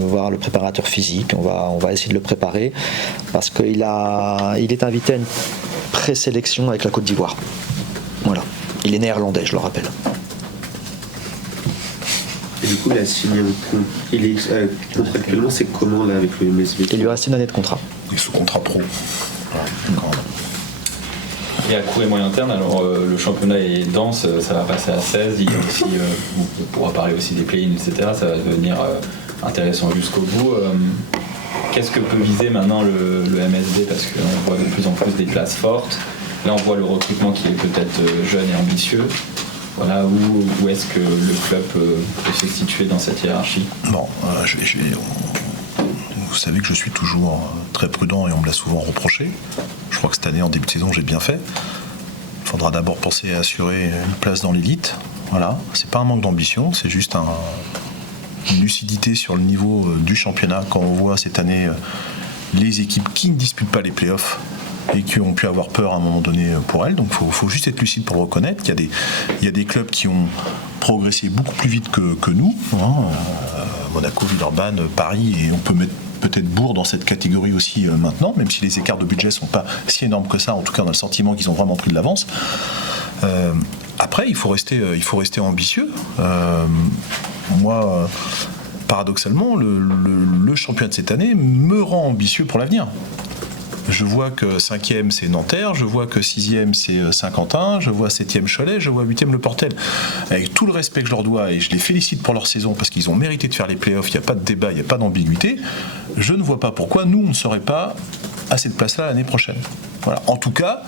voir le préparateur physique, on va essayer de le préparer, parce qu'il est invité à une présélection avec la Côte d'Ivoire. Voilà. Il est néerlandais, je le rappelle. Et du coup, il a signé contractuellement, c'est comment là avec le MSV ? Il lui reste une année de contrat. Et sous contrat pro. Voilà. Et à court et moyen terme, alors le championnat est dense, ça va passer à 16, il y a aussi, on pourra parler aussi des play-ins, etc. Ça va devenir intéressant jusqu'au bout. Qu'est-ce que peut viser maintenant le MSV, parce qu'on voit de plus en plus des places fortes. Là, on voit le recrutement qui est peut-être jeune et ambitieux. Voilà, où est-ce que le club peut se situer dans cette hiérarchie ? Bon, vous savez que je suis toujours très prudent et on me l'a souvent reproché. Je crois que cette année, en début de saison, j'ai bien fait. Il faudra d'abord penser à assurer une place dans l'élite. Voilà, c'est pas un manque d'ambition, c'est juste une lucidité sur le niveau du championnat. Quand on voit cette année les équipes qui ne disputent pas les playoffs et qui ont pu avoir peur à un moment donné pour elles, donc il faut juste être lucide pour le reconnaître. Il y a des clubs qui ont progressé beaucoup plus vite que nous, Monaco, Villeurbanne, Paris, et on peut mettre peut-être Bourg dans cette catégorie aussi maintenant, même si les écarts de budget sont pas si énormes que ça. En tout cas, on a le sentiment qu'ils ont vraiment pris de l'avance. Après, il faut rester ambitieux. Moi, paradoxalement, le championnat de cette année me rend ambitieux pour l'avenir. Je vois que 5e c'est Nanterre, je vois que 6e c'est Saint-Quentin, je vois 7e Cholet, je vois 8e Le Portel. Avec tout le respect que je leur dois, et je les félicite pour leur saison parce qu'ils ont mérité de faire les playoffs, il n'y a pas de débat, il n'y a pas d'ambiguïté, je ne vois pas pourquoi nous on ne serait pas à cette place-là l'année prochaine. Voilà. En tout cas,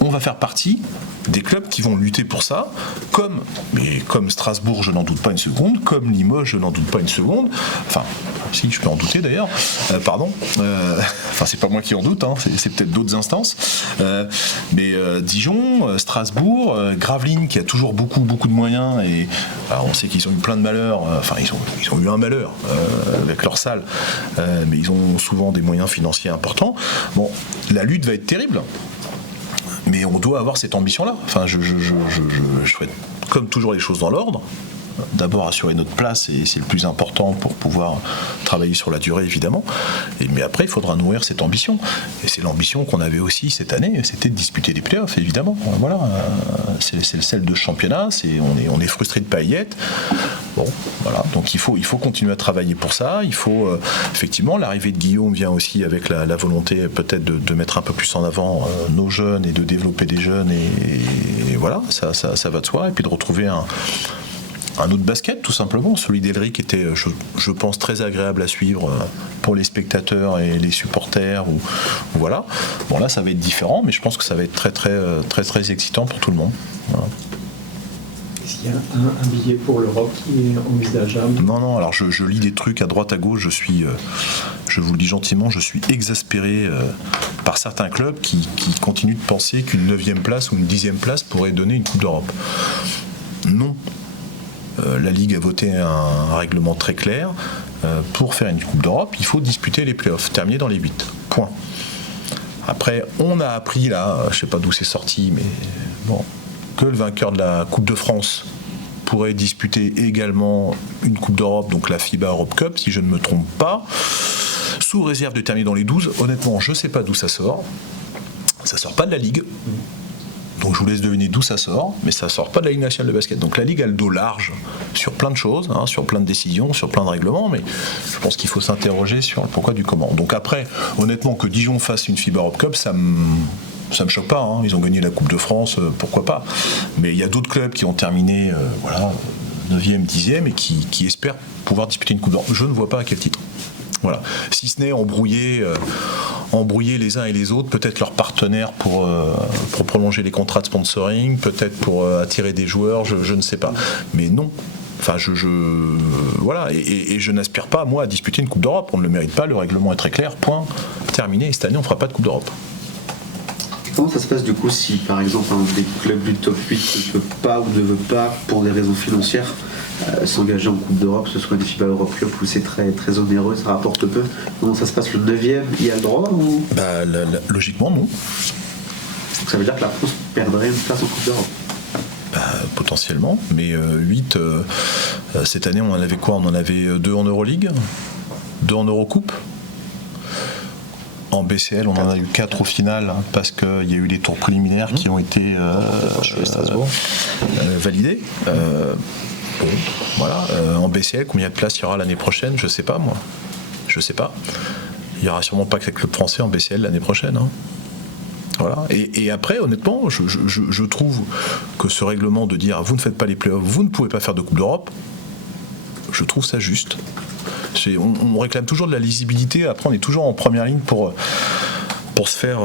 on va faire partie des clubs qui vont lutter pour ça, comme Strasbourg, je n'en doute pas une seconde, comme Limoges, je n'en doute pas une seconde, enfin, si, je peux en douter d'ailleurs, enfin, c'est pas moi qui en doute, hein, c'est peut-être d'autres instances, mais Dijon, Strasbourg, Gravelines, qui a toujours beaucoup de moyens, et alors, on sait qu'ils ont eu plein de malheurs, enfin, ils ont eu un malheur avec leur salle, mais ils ont souvent des moyens financiers importants. Bon, la lutte va être terrible. Mais on doit avoir cette ambition-là. Enfin, je ferai comme toujours les choses dans l'ordre. D'abord assurer notre place, et c'est le plus important pour pouvoir travailler sur la durée, évidemment. Mais après, il faudra nourrir cette ambition. Et c'est l'ambition qu'on avait aussi cette année, c'était de disputer les playoffs, évidemment. Voilà, c'est celle de championnat. On est frustré de ne pas y être. Bon, voilà. Donc il faut continuer à travailler pour ça. Il faut effectivement, l'arrivée de Guillaume vient aussi avec la volonté peut-être de mettre un peu plus en avant nos jeunes et de développer des jeunes. Et voilà, ça va de soi. Et puis de retrouver un autre basket, tout simplement, celui d'Elric était, je pense, très agréable à suivre pour les spectateurs et les supporters. Voilà. Bon, là, ça va être différent, mais je pense que ça va être très excitant pour tout le monde. Voilà. Est-ce qu'il y a un billet pour l'Europe qui est envisageable ? Non, alors je lis des trucs à droite à gauche, je vous le dis gentiment, je suis exaspéré par certains clubs qui continuent de penser qu'une 9e place ou une 10e place pourrait donner une Coupe d'Europe. Non. La Ligue a voté un règlement très clair. Pour faire une Coupe d'Europe, il faut disputer les playoffs, terminer dans les 8. Point. Après, on a appris là, je ne sais pas d'où c'est sorti, mais bon, que le vainqueur de la Coupe de France pourrait disputer également une Coupe d'Europe, donc la FIBA Europe Cup, si je ne me trompe pas, sous réserve de terminer dans les 12. Honnêtement, je ne sais pas d'où ça sort. Ça ne sort pas de la Ligue. Donc je vous laisse deviner d'où ça sort, mais ça sort pas de la Ligue nationale de basket. Donc la Ligue a le dos large sur plein de choses, sur plein de décisions, sur plein de règlements, mais je pense qu'il faut s'interroger sur le pourquoi du comment. Donc après, honnêtement, que Dijon fasse une FIBA Europe Cup, ça me choque pas. Ils ont gagné la Coupe de France, pourquoi pas. Mais il y a d'autres clubs qui ont terminé 9e, 10e et qui espèrent pouvoir disputer une Coupe d'Europe. Je ne vois pas à quel titre. Voilà. Si ce n'est embrouiller les uns et les autres, peut-être leurs partenaires pour prolonger les contrats de sponsoring, peut-être pour attirer des joueurs, je ne sais pas. Mais non. Enfin, voilà. Et je n'aspire pas, moi, à disputer une Coupe d'Europe. On ne le mérite pas, le règlement est très clair, point, terminé. Et cette année, on ne fera pas de Coupe d'Europe. Comment ça se passe du coup si par exemple un des clubs du top 8 ne peut pas ou ne veut pas, pour des raisons financières, s'engager en Coupe d'Europe, que ce soit des FIBA Europe Cup où c'est très onéreux, ça rapporte peu. Comment ça se passe, le 9e, il y a le droit ou... Logiquement, non. Donc ça veut dire que la France perdrait une place en Coupe d'Europe. Potentiellement, mais 8, cette année on en avait quoi ? On en avait 2 en Euroleague, 2 en Eurocoupe. En BCL, on en a eu 4 au final, parce qu'il y a eu des tours préliminaires qui ont été validés. Bon, voilà. En BCL, combien de places il y aura l'année prochaine ? Je sais pas, moi. Je sais pas. Il y aura sûrement pas que les clubs français en BCL l'année prochaine. Voilà. Et après, honnêtement, je trouve que ce règlement de dire vous ne faites pas les playoffs, vous ne pouvez pas faire de Coupe d'Europe, je trouve ça juste. On réclame toujours de la lisibilité. Après, on est toujours en première ligne pour se faire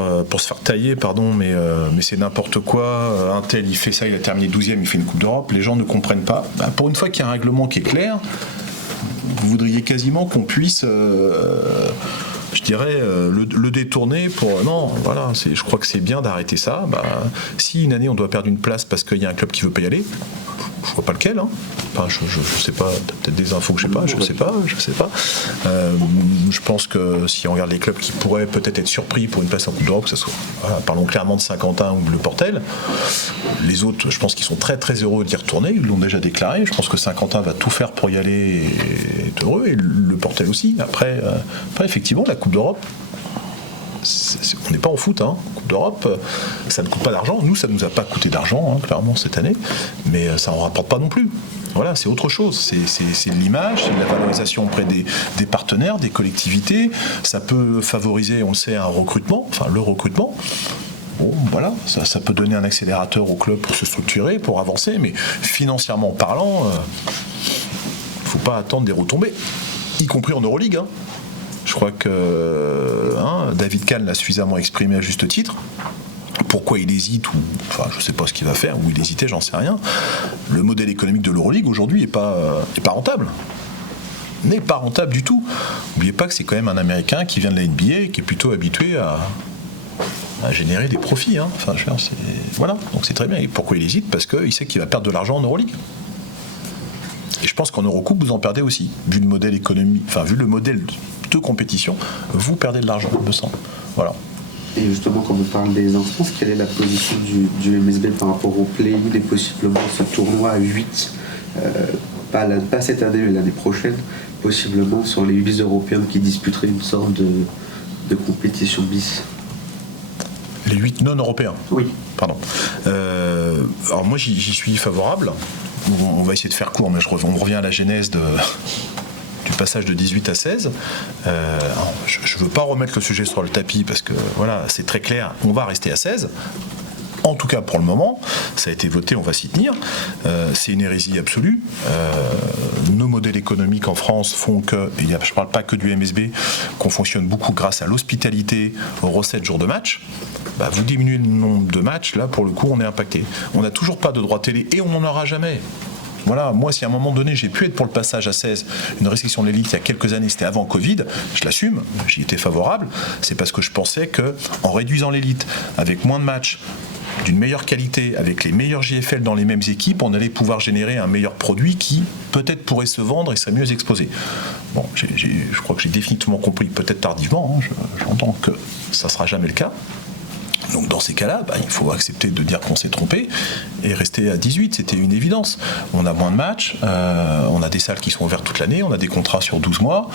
tailler, mais c'est n'importe quoi. Un tel, il fait ça, il a terminé 12e, il fait une Coupe d'Europe. Les gens ne comprennent pas. Pour une fois qu'il y a un règlement qui est clair, vous voudriez quasiment qu'on puisse, je dirais, le détourner pour... Non, voilà, je crois que c'est bien d'arrêter ça. Si une année, on doit perdre une place parce qu'il y a un club qui ne veut pas y aller, je vois pas lequel. Enfin, je sais pas, peut-être des infos que je sais pas, je sais pas. Je pense que si on regarde les clubs qui pourraient peut-être être surpris pour une place en Coupe d'Europe, que ce soit, parlons clairement de Saint-Quentin ou Le Portel, les autres, je pense qu'ils sont très très heureux d'y retourner, ils l'ont déjà déclaré. Je pense que Saint-Quentin va tout faire pour y aller et est heureux, et Le Portel aussi. Après effectivement, la Coupe d'Europe, on n'est pas en foot, Coupe d'Europe, ça ne coûte pas d'argent. Nous, ça ne nous a pas coûté d'argent, clairement, cette année, mais ça n'en rapporte pas non plus. Voilà, c'est autre chose. C'est de l'image, c'est de la valorisation auprès des partenaires, des collectivités. Ça peut favoriser, on le sait, le recrutement. Bon, voilà, ça peut donner un accélérateur au club pour se structurer, pour avancer, mais financièrement parlant, il ne faut pas attendre des retombées, y compris en Euroleague. Je crois que David Kahn l'a suffisamment exprimé à juste titre. Pourquoi il hésite, je ne sais pas ce qu'il va faire, ou il hésitait, j'en sais rien. Le modèle économique de l'Euroleague aujourd'hui n'est pas rentable. N'est pas rentable du tout. N'oubliez pas que c'est quand même un Américain qui vient de la NBA et qui est plutôt habitué à générer des profits. Voilà, donc c'est très bien. Et pourquoi il hésite ? Parce qu'il sait qu'il va perdre de l'argent en Euroleague. Et je pense qu'en Eurocoupe, vous en perdez aussi. Vu le modèle économique, vu le modèle de compétition, vous perdez de l'argent, il me semble. Voilà. Et justement, quand on parle des instances, quelle est la position du MSB par rapport au play-in et possiblement ce tournoi à 8, pas cette année, mais l'année prochaine, possiblement sur les 8 européens qui disputeraient une sorte de compétition bis? Les 8 non-européens. Oui. Pardon. Alors moi, j'y suis favorable. On va essayer de faire court, mais on revient à la genèse du passage de 18 à 16. Je ne veux pas remettre le sujet sur le tapis parce que voilà, c'est très clair, on va rester à 16. En tout cas, pour le moment, ça a été voté, on va s'y tenir. C'est une hérésie absolue. Nos modèles économiques en France font que, je ne parle pas que du MSB, qu'on fonctionne beaucoup grâce à l'hospitalité, aux recettes jours de match. Vous diminuez le nombre de matchs, là, pour le coup, on est impacté. On n'a toujours pas de droit télé et on n'en aura jamais. Voilà, moi, si à un moment donné, j'ai pu être pour le passage à 16, une restriction de l'élite il y a quelques années, c'était avant Covid, je l'assume, j'y étais favorable, c'est parce que je pensais qu'en réduisant l'élite, avec moins de matchs, d'une meilleure qualité, avec les meilleurs JFL dans les mêmes équipes, on allait pouvoir générer un meilleur produit qui peut-être pourrait se vendre et serait mieux exposé. Bon, je crois que j'ai définitivement compris, peut-être tardivement, j'entends que ça ne sera jamais le cas. Donc dans ces cas-là, il faut accepter de dire qu'on s'est trompé et rester à 18, c'était une évidence. On a moins de matchs, on a des salles qui sont ouvertes toute l'année, on a des contrats sur 12 mois,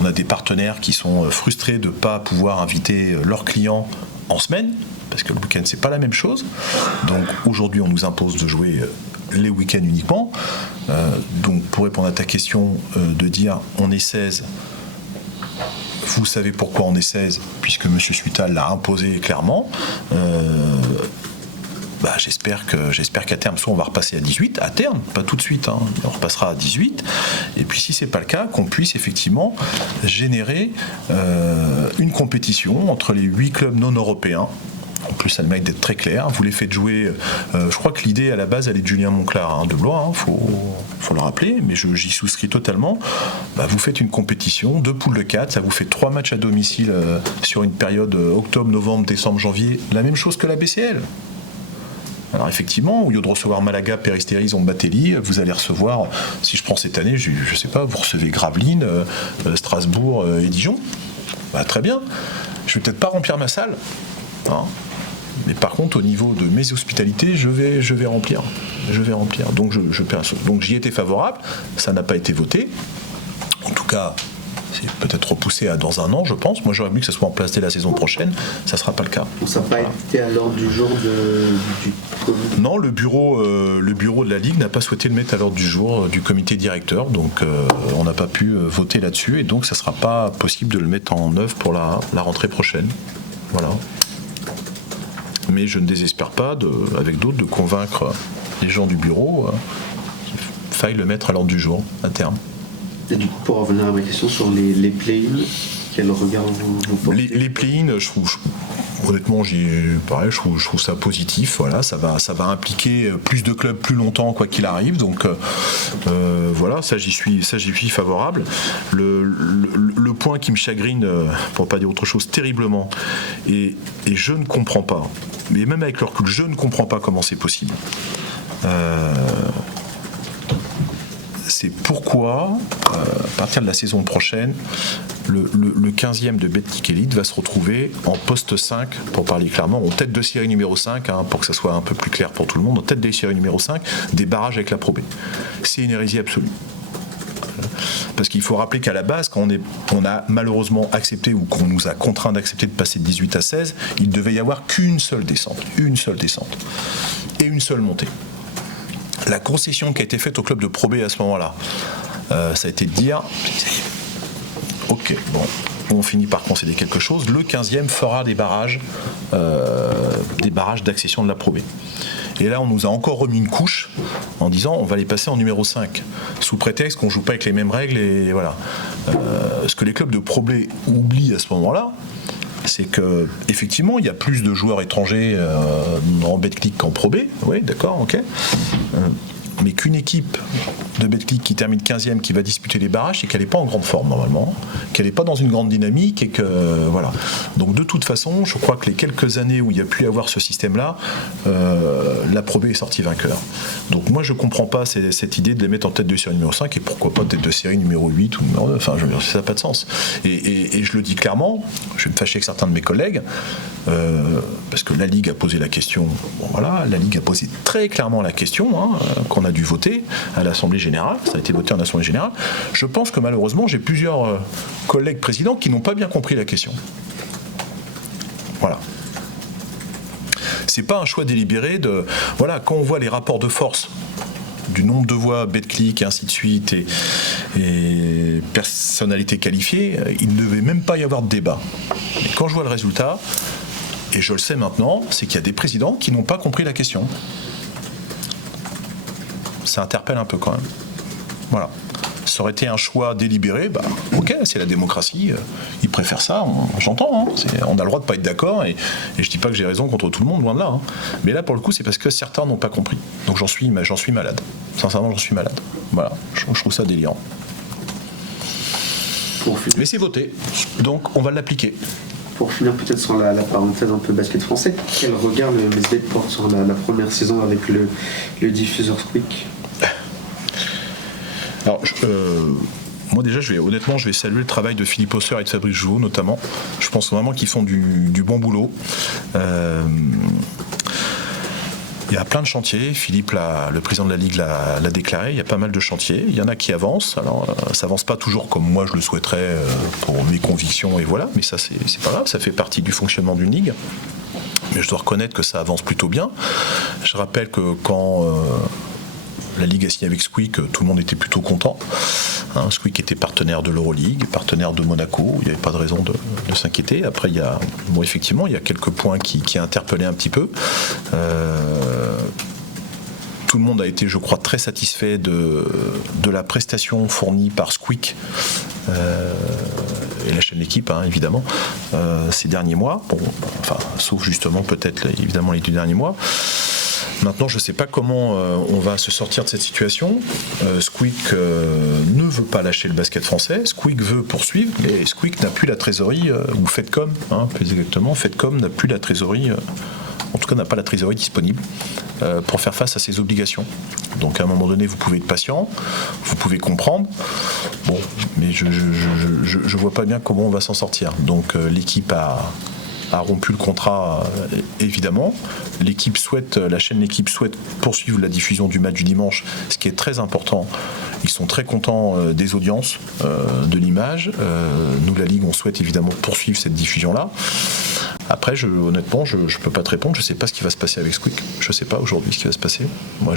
on a des partenaires qui sont frustrés de ne pas pouvoir inviter leurs clients en semaine, parce que le week-end c'est pas la même chose. Donc aujourd'hui on nous impose de jouer les week-ends uniquement. Donc pour répondre à ta question, de dire on est 16, vous savez pourquoi on est 16, puisque M. Suital l'a imposé clairement. J'espère qu'à terme, soit on va repasser à 18, à terme, pas tout de suite, on repassera à 18, et puis si c'est pas le cas, qu'on puisse effectivement générer une compétition entre les 8 clubs non européens. En plus, ça a le mérite d'être très clair. Vous les faites jouer. Je crois que l'idée à la base, elle est de Julien Monclar de Blois. Faut le rappeler, mais j'y souscris totalement. Vous faites une compétition, 2 poules de 4, ça vous fait 3 matchs à domicile sur une période octobre, novembre, décembre, janvier. La même chose que la BCL. Alors effectivement, au lieu de recevoir Malaga, Peristeri, Zombatelli, vous allez recevoir, si je prends cette année, je ne sais pas, vous recevez Gravelines, Strasbourg et Dijon. Très bien. Je vais peut-être pas remplir ma salle. Mais par contre, au niveau de mes hospitalités, je vais remplir. Donc j'y étais favorable, ça n'a pas été voté. En tout cas, c'est peut-être repoussé à dans un an, je pense. Moi, j'aurais voulu que ça soit en place dès la saison prochaine. Ça ne sera pas le cas. Donc ça n'a pas été à l'ordre du jour du comité? Non, le bureau de la Ligue n'a pas souhaité le mettre à l'ordre du jour du comité directeur. Donc, on n'a pas pu voter là-dessus. Et donc, ça ne sera pas possible de le mettre en œuvre pour la rentrée prochaine. Voilà. Mais je ne désespère pas, avec d'autres, de convaincre les gens du bureau qu'il faille le mettre à l'ordre du jour, à terme. Et du coup, pour revenir à ma question sur les play-in, quel regard vous portez? Les play-in, honnêtement, je trouve ça positif. Voilà, ça va impliquer plus de clubs plus longtemps, quoi qu'il arrive. Donc voilà, ça j'y suis favorable. Le point qui me chagrine, pour ne pas dire autre chose, terriblement, et je ne comprends pas, mais même avec le recul, je ne comprends pas comment c'est possible. C'est pourquoi, à partir de la saison prochaine, le 15e de Betclic Elite va se retrouver en poste 5, pour parler clairement, en tête de série numéro 5, pour que ça soit un peu plus clair pour tout le monde, en tête de série numéro 5, des barrages avec la Pro B. C'est une hérésie absolue. parce qu'il faut rappeler qu'à la base, quand on a malheureusement accepté ou qu'on nous a contraint d'accepter de passer de 18 à 16, il devait y avoir qu'une seule descente et une seule montée. La concession qui a été faite au club de Pro B à ce moment-là, ça a été de dire ok, bon, on finit par concéder quelque chose, le 15e fera des barrages d'accession de la Pro B. Et là, on nous a encore remis une couche en disant on va les passer en numéro 5, sous prétexte qu'on ne joue pas avec les mêmes règles. Et voilà. Ce que les clubs de Pro B oublient à ce moment-là, c'est qu'effectivement, il y a plus de joueurs étrangers en Betclic qu'en Pro B. Oui, d'accord, ok. Mais qu'une équipe de Betclic qui termine 15e, qui va disputer les barrages, c'est qu'elle n'est pas en grande forme normalement, qu'elle n'est pas dans une grande dynamique et que voilà. Donc de toute façon, je crois que les quelques années où il y a pu y avoir ce système-là, la Pro B est sortie vainqueur. Donc moi je comprends pas cette idée de les mettre en tête de série numéro 5 et pourquoi pas tête de série numéro 8 ou numéro 9. Enfin, je veux dire, ça n'a pas de sens. Et je le dis clairement, je vais me fâcher avec certains de mes collègues, parce que la Ligue a posé la question. Bon, voilà, la Ligue a posé très clairement la question qu'on a dû voter à l'Assemblée Générale, ça a été voté en Assemblée Générale. Je pense que malheureusement j'ai plusieurs collègues présidents qui n'ont pas bien compris la question. Voilà. C'est pas un choix délibéré de... Voilà, quand on voit les rapports de force du nombre de voix, Betclic et ainsi de suite, et personnalités qualifiées, il ne devait même pas y avoir de débat. Et quand je vois le résultat, et je le sais maintenant, c'est qu'il y a des présidents qui n'ont pas compris la question. Ça interpelle un peu quand même. Voilà. Ça aurait été un choix délibéré, bah ok, c'est la démocratie, ils préfèrent ça, j'entends, on a le droit de pas être d'accord, et je dis pas que j'ai raison contre tout le monde, loin de là. Mais là, pour le coup, c'est parce que certains n'ont pas compris. Donc j'en suis malade. Sincèrement, j'en suis malade. Voilà, je trouve ça délirant. Mais c'est voté, donc on va l'appliquer. Pour finir peut-être sur la parenthèse un peu basket français, quel regard le MSB porte sur la première saison avec le diffuseur Squeak? Alors, moi déjà, je vais saluer le travail de Philippe Osser et de Fabrice Jouot notamment. Je pense vraiment qu'ils font du bon boulot. Il y a plein de chantiers. Philippe, le président de la Ligue, l'a déclaré. Il y a pas mal de chantiers. Il y en a qui avancent. Alors, ça avance pas toujours comme moi je le souhaiterais pour mes convictions et voilà. Mais ça, c'est pas grave. Ça fait partie du fonctionnement d'une ligue. Mais je dois reconnaître que ça avance plutôt bien. Je rappelle que quand la Ligue a signé avec Squeak, tout le monde était plutôt content. Squeak était partenaire de l'Euroleague, partenaire de Monaco, il n'y avait pas de raison de s'inquiéter. Après, effectivement, il y a quelques points qui interpellaient un petit peu. Tout le monde a été, je crois, très satisfait de la prestation fournie par Squeak et la chaîne L'équipe, évidemment, ces derniers mois. Bon, enfin, sauf justement peut-être, évidemment, les 2 derniers mois. Maintenant, je ne sais pas comment on va se sortir de cette situation. Squeak ne veut pas lâcher le basket français. Squeak veut poursuivre, mais Squeak n'a plus la trésorerie, ou Fedcom, plus exactement. Fedcom n'a plus la trésorerie, en tout cas n'a pas la trésorerie disponible pour faire face à ses obligations. Donc à un moment donné, vous pouvez être patient, vous pouvez comprendre. Bon, mais je ne vois pas bien comment on va s'en sortir. Donc l'équipe a rompu le contrat, évidemment. La chaîne L'équipe souhaite poursuivre la diffusion du match du dimanche, ce qui est très important. Ils sont très contents des audiences, de l'image. Nous, la Ligue, on souhaite évidemment poursuivre cette diffusion-là. Après, honnêtement, je ne peux pas te répondre. Je ne sais pas ce qui va se passer avec Squeak. Je ne sais pas aujourd'hui ce qui va se passer. Moi,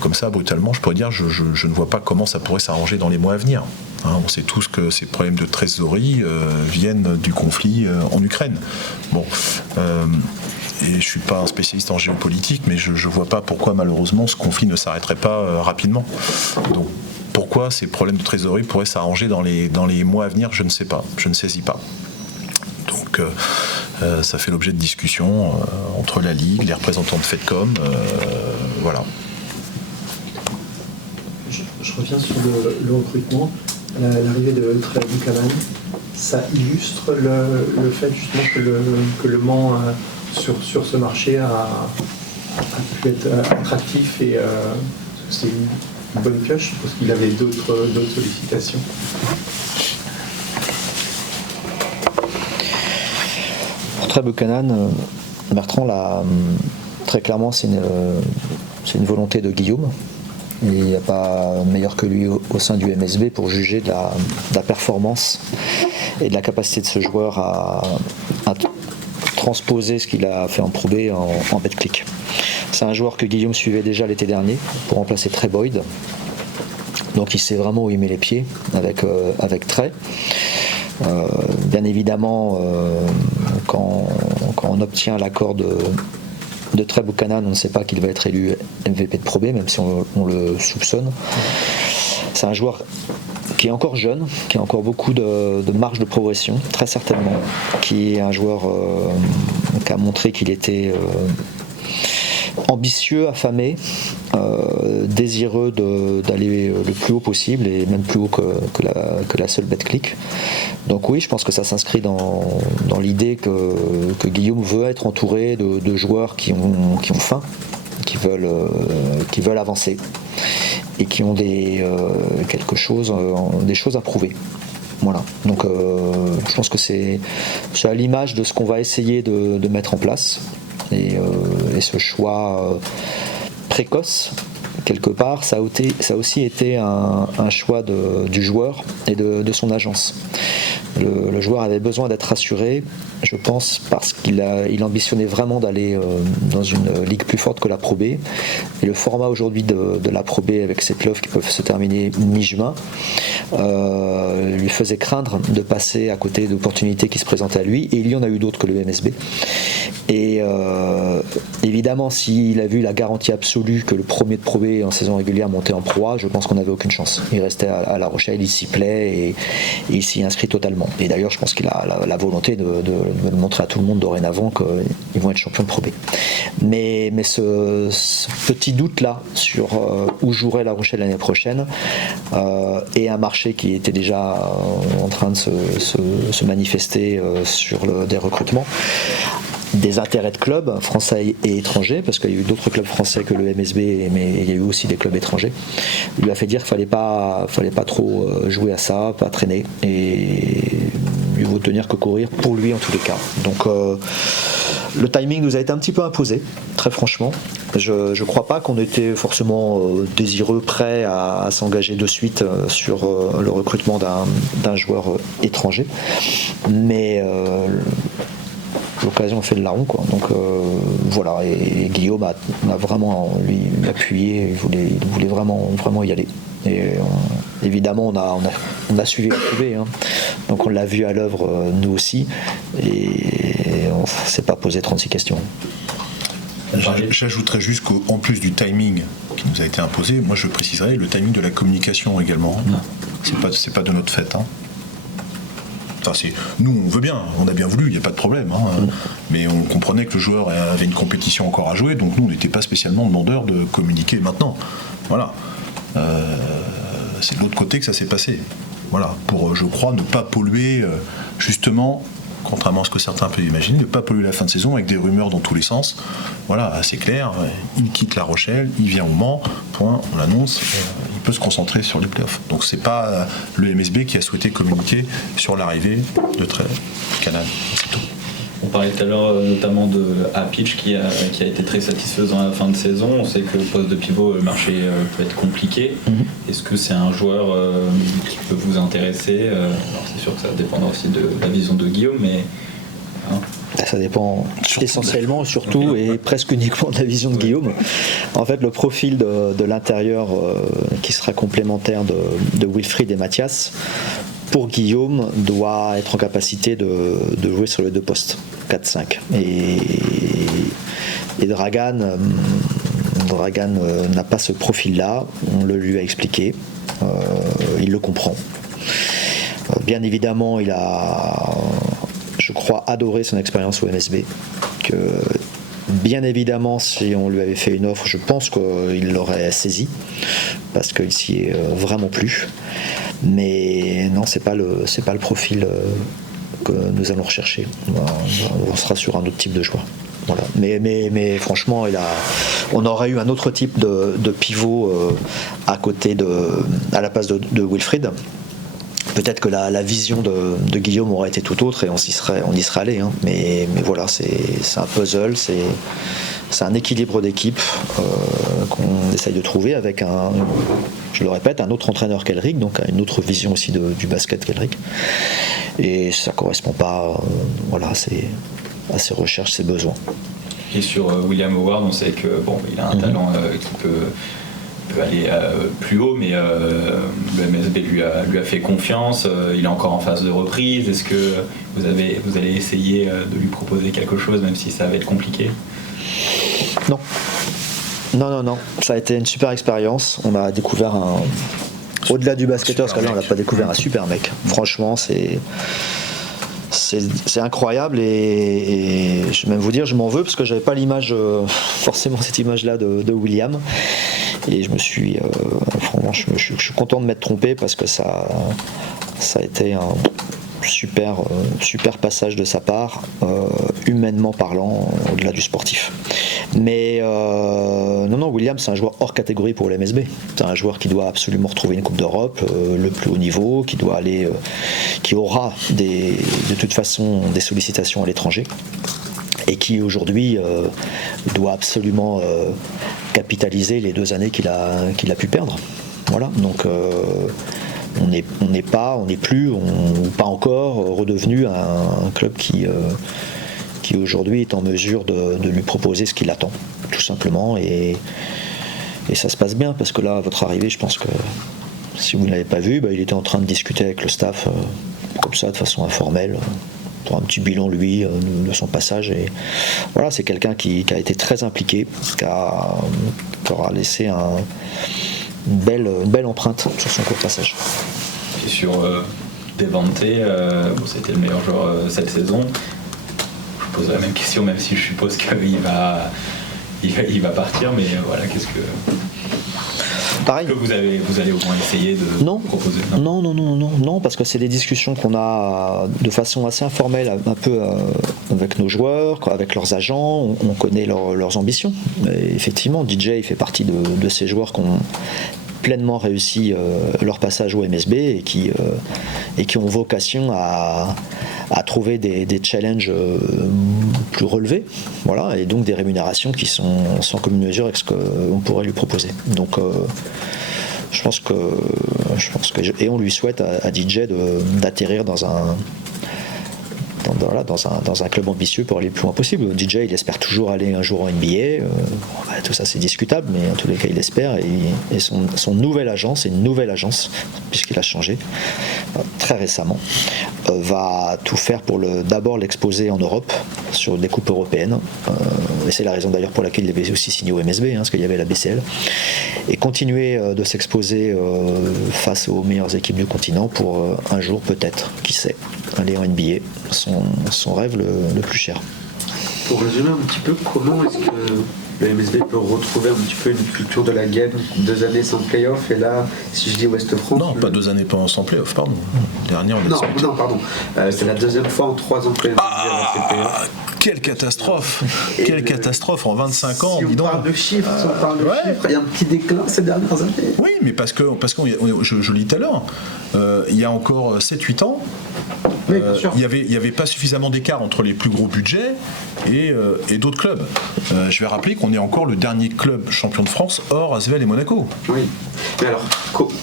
comme ça, brutalement, je pourrais dire, je ne vois pas comment ça pourrait s'arranger dans les mois à venir. On sait tous que ces problèmes de trésorerie viennent du conflit en Ukraine. Bon, et je ne suis pas un spécialiste en géopolitique, mais je ne vois pas pourquoi malheureusement ce conflit ne s'arrêterait pas rapidement. Donc pourquoi ces problèmes de trésorerie pourraient s'arranger dans les mois à venir, je ne sais pas, je ne saisis pas. Donc ça fait l'objet de discussions entre la Ligue, les représentants de Fedcom, voilà. Je reviens sur le recrutement. L'arrivée de Ultra Buchanan, ça illustre le fait justement que le Mans sur ce marché a pu être attractif et c'est une bonne pioche parce qu'il avait d'autres sollicitations. Pour Ultra Buchanan, Bertrand, là, très clairement, c'est une volonté de Guillaume. Et il n'y a pas meilleur que lui au sein du MSB pour juger de la performance et de la capacité de ce joueur à transposer ce qu'il a fait en Pro B en Betclic. C'est un joueur que Guillaume suivait déjà l'été dernier pour remplacer Trey Boyd. Donc il sait vraiment où il met les pieds avec Trey. Bien évidemment, quand on obtient l'accord de Trey Buchanan, on ne sait pas qu'il va être élu MVP de Pro B, même si on le soupçonne. C'est un joueur qui est encore jeune, qui a encore beaucoup de marge de progression, très certainement, qui est un joueur qui a montré qu'il était ambitieux, affamé, désireux d'aller le plus haut possible et même plus haut que la seule Betclic. Donc oui, je pense que ça s'inscrit dans l'idée que Guillaume veut être entouré de joueurs qui ont faim, qui veulent avancer et qui ont des choses à prouver. Voilà. Donc je pense que c'est à l'image de ce qu'on va essayer de mettre en place. Et ce choix précoce, quelque part, ça a aussi été un choix du joueur et de son agence. Le joueur avait besoin d'être rassuré, je pense, parce qu'il ambitionnait vraiment d'aller dans une ligue plus forte que la Pro B. Et le format aujourd'hui de la Pro B, avec ces playoffs qui peuvent se terminer mi-juin, lui faisait craindre de passer à côté d'opportunités qui se présentaient à lui. Et il y en a eu d'autres que le MSB. Et évidemment, s'il a vu la garantie absolue que le premier de Pro B en saison régulière montait en Pro A, je pense qu'on n'avait aucune chance. Il restait à La Rochelle, il s'y plaît et il s'y inscrit totalement. Et d'ailleurs, je pense qu'il a la volonté de montrer à tout le monde dorénavant qu'ils vont être champions de Pro B. Mais ce petit doute-là sur où jouerait La Rochelle l'année prochaine et un marché qui était déjà en train de se manifester sur des recrutements, des intérêts de clubs français et étrangers, parce qu'il y a eu d'autres clubs français que le MSB, mais il y a eu aussi des clubs étrangers, lui a fait dire qu'il fallait pas trop jouer à ça, pas traîner, et il vaut tenir que courir pour lui en tous les cas. Donc le timing nous a été un petit peu imposé, très franchement. Je crois pas qu'on était forcément désireux, prêt à s'engager de suite sur le recrutement d'un joueur étranger, mais l'occasion fait le larron, quoi. Donc voilà, et Guillaume a vraiment lui appuyé, il voulait vraiment y aller. Et évidemment on a suivi la QV, hein. Donc on l'a vu à l'œuvre nous aussi, et on s'est pas posé 36 questions. J'ajouterais juste qu'en plus du timing qui nous a été imposé, moi je préciserais le timing de la communication également. C'est pas de notre fait, hein. Enfin, nous on veut bien, on a bien voulu, il n'y a pas de problème, hein. Mais on comprenait que le joueur avait une compétition encore à jouer, donc nous on n'était pas spécialement demandeurs de communiquer maintenant. Voilà. C'est de l'autre côté que ça s'est passé. Voilà. Pour, je crois, ne pas polluer, justement, contrairement à ce que certains peuvent imaginer, ne pas polluer la fin de saison avec des rumeurs dans tous les sens. Voilà, c'est clair, il quitte La Rochelle, il vient au Mans, point, on l'annonce, il peut se concentrer sur les playoffs. Donc c'est pas le MSB qui a souhaité communiquer sur l'arrivée de Trey Buchanan, c'est tout. On parlait tout à l'heure notamment de Apitch qui a été très satisfaisant à la fin de saison. On sait que le poste de pivot, le marché peut être compliqué. Est-ce que c'est un joueur qui peut vous intéresser? Alors c'est sûr que ça dépendra aussi de la vision de Guillaume, mais... Ça dépend essentiellement, surtout et presque uniquement de la vision de Guillaume. En fait, le profil de l'intérieur qui sera complémentaire de Wilfried et Mathias, pour Guillaume, doit être en capacité de jouer sur les deux postes, 4-5. Et Dragan n'a pas ce profil-là, on le lui a expliqué, il le comprend. Bien évidemment, il a, je crois, adoré son expérience au MSB, que bien évidemment, si on lui avait fait une offre, je pense qu'il l'aurait saisi, parce qu'il s'y est vraiment plu. Mais non, c'est pas le profil que nous allons rechercher. On sera sur un autre type de joueur. Voilà. Mais franchement, on aurait eu un autre type de pivot à la place de Wilfried. Peut-être que la vision de Guillaume aurait été tout autre et on y serait allé, hein. Mais voilà, c'est un puzzle, c'est un équilibre d'équipe qu'on essaye de trouver avec je le répète, un autre entraîneur qu'Elric, donc une autre vision aussi du basket qu'Elric. Et ça correspond pas à ses recherches, ses besoins. Et sur William Howard, on sait que il a un talent qui peut aller plus haut, mais le MSB lui a fait confiance. Il est encore en phase de reprise. Est-ce que vous allez essayer de lui proposer quelque chose, même si ça va être compliqué? Non. Ça a été une super expérience. On a découvert au-delà du basketteur, parce que là on n'a pas découvert un super mec. Franchement, c'est incroyable et je vais même vous dire, je m'en veux parce que j'avais pas l'image, forcément cette image-là de William. Et je me suis, franchement, je suis content de m'être trompé parce que ça a été un super passage de sa part, humainement parlant, au-delà du sportif. Mais non, William, c'est un joueur hors catégorie pour l'MSB. C'est un joueur qui doit absolument retrouver une Coupe d'Europe, le plus haut niveau, qui doit aller, qui aura de toute façon des sollicitations à l'étranger. Et qui aujourd'hui doit absolument capitaliser les 2 années qu'il a pu perdre. Voilà, donc on n'est plus, ou pas encore redevenu un club qui aujourd'hui est en mesure de lui proposer ce qu'il attend, tout simplement. Et ça se passe bien, parce que là, à votre arrivée, je pense que si vous ne l'avez pas vu, il était en train de discuter avec le staff comme ça, de façon informelle, pour un petit bilan, lui, de son passage. Et voilà, c'est quelqu'un qui a été très impliqué, qui aura laissé une belle empreinte sur son court passage. Et sur Devante, c'était le meilleur joueur cette saison. Je pose la même question, même si je suppose qu'il va partir, mais voilà, qu'est-ce que... Pareil. Que vous allez au moins essayer de proposer? Non, parce que c'est des discussions qu'on a de façon assez informelle, un peu avec nos joueurs, avec leurs agents. On connaît leurs ambitions. Et effectivement, DJ il fait partie de ces joueurs qui ont pleinement réussi leur passage au MSB et qui ont vocation à trouver des challenges plus relevés, voilà, et donc des rémunérations qui sont sans commune mesure avec ce qu'on pourrait lui proposer. Donc je pense que et on lui souhaite à DJ d'atterrir dans un club ambitieux pour aller le plus loin possible. DJ, il espère toujours aller un jour en NBA. Tout ça, c'est discutable, mais en tous les cas, il espère. Et son nouvel agent, c'est une nouvelle agence, puisqu'il a changé très récemment, va tout faire pour d'abord l'exposer en Europe, sur des coupes européennes. Et c'est la raison d'ailleurs pour laquelle il avait aussi signé au MSB, parce qu'il y avait la BCL. Et continuer de s'exposer face aux meilleures équipes du continent pour un jour, peut-être, qui sait, aller en NBA. Son rêve le plus cher. Pour résumer un petit peu, comment est-ce que le MSB peut retrouver un petit peu une culture de la game, 2 années sans playoff, et là, si je dis Ouest-France... Non, pas 2 années sans playoff, pardon. Dernière, on a Non, pardon. C'est la 2e fois en 3 ans que le MSB a fait playoff. Quelle catastrophe! Quelle catastrophe en 25 ans! Si on parle de chiffres, il y a un petit déclin ces dernières années. Oui, mais parce que je lis tout à l'heure, il y a encore 7-8 ans, oui, bien sûr. il n'y avait pas suffisamment d'écart entre les plus gros budgets et d'autres clubs. Je vais rappeler qu'on est encore le dernier club champion de France hors Asvel et Monaco. Oui. Mais alors,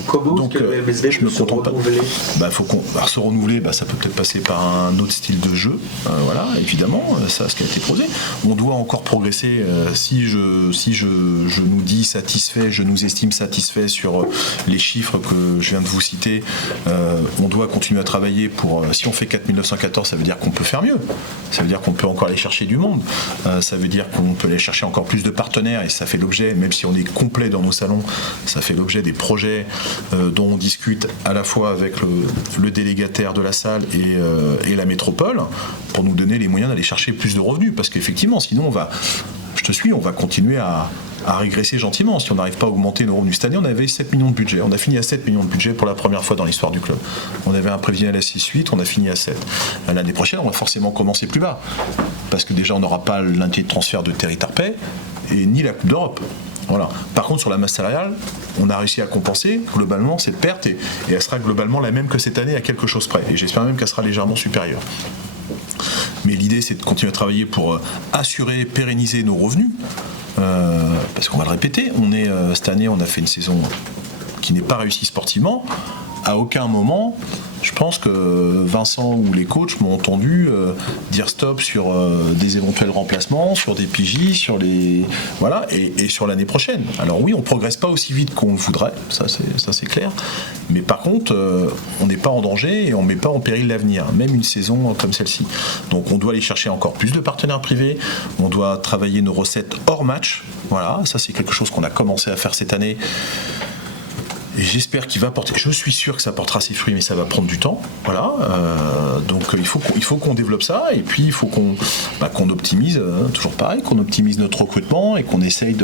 comment est-ce que le MSB peut se renouveler? Se renouveler, ça peut peut-être passer par un autre style de jeu, voilà, évidemment, ça, ce qui a été posé. On doit encore progresser. Si je nous dis satisfait, je nous estime satisfait sur les chiffres que je viens de vous citer, on doit continuer à travailler pour... si on fait 4914, ça veut dire qu'on peut faire mieux. Ça veut dire qu'on peut encore aller chercher du monde. Ça veut dire qu'on peut aller chercher encore plus de partenaires, et ça fait l'objet, même si on est complet dans nos salons, ça fait l'objet des projets dont on discute à la fois avec le délégataire de la salle et la métropole, pour nous donner les moyens d'aller chercher plus de revenus, parce qu'effectivement sinon on va continuer à régresser gentiment. Si on n'arrive pas à augmenter nos revenus, cette année on avait 7 millions de budget, on a fini à 7 millions de budget pour la première fois dans l'histoire du club. On avait un prévisionnel à 6-8, on a fini à 7. L'année prochaine on va forcément commencer plus bas, parce que déjà on n'aura pas l'indemnité de transfert de Territoire Paix et ni la Coupe d'Europe. Voilà. Par contre, sur la masse salariale, on a réussi à compenser globalement cette perte, et elle sera globalement la même que cette année à quelque chose près. Et j'espère même qu'elle sera légèrement supérieure. Mais l'idée, c'est de continuer à travailler pour assurer, pérenniser nos revenus. Parce qu'on va le répéter, cette année, on a fait une saison qui n'est pas réussie sportivement. À aucun moment, je pense que Vincent ou les coachs m'ont entendu dire stop sur des éventuels remplacements, sur des PJ, sur les voilà, et sur l'année prochaine. Alors oui, on progresse pas aussi vite qu'on le voudrait, ça c'est clair. Mais par contre, on n'est pas en danger et on met pas en péril l'avenir, même une saison comme celle-ci. Donc on doit aller chercher encore plus de partenaires privés. On doit travailler nos recettes hors match. Voilà, ça c'est quelque chose qu'on a commencé à faire cette année. Et j'espère qu'il va porter. Je suis sûr que ça portera ses fruits, mais ça va prendre du temps. Voilà. Donc il faut qu'on développe ça, et puis il faut qu'on optimise, toujours pareil, qu'on optimise notre recrutement et qu'on essaye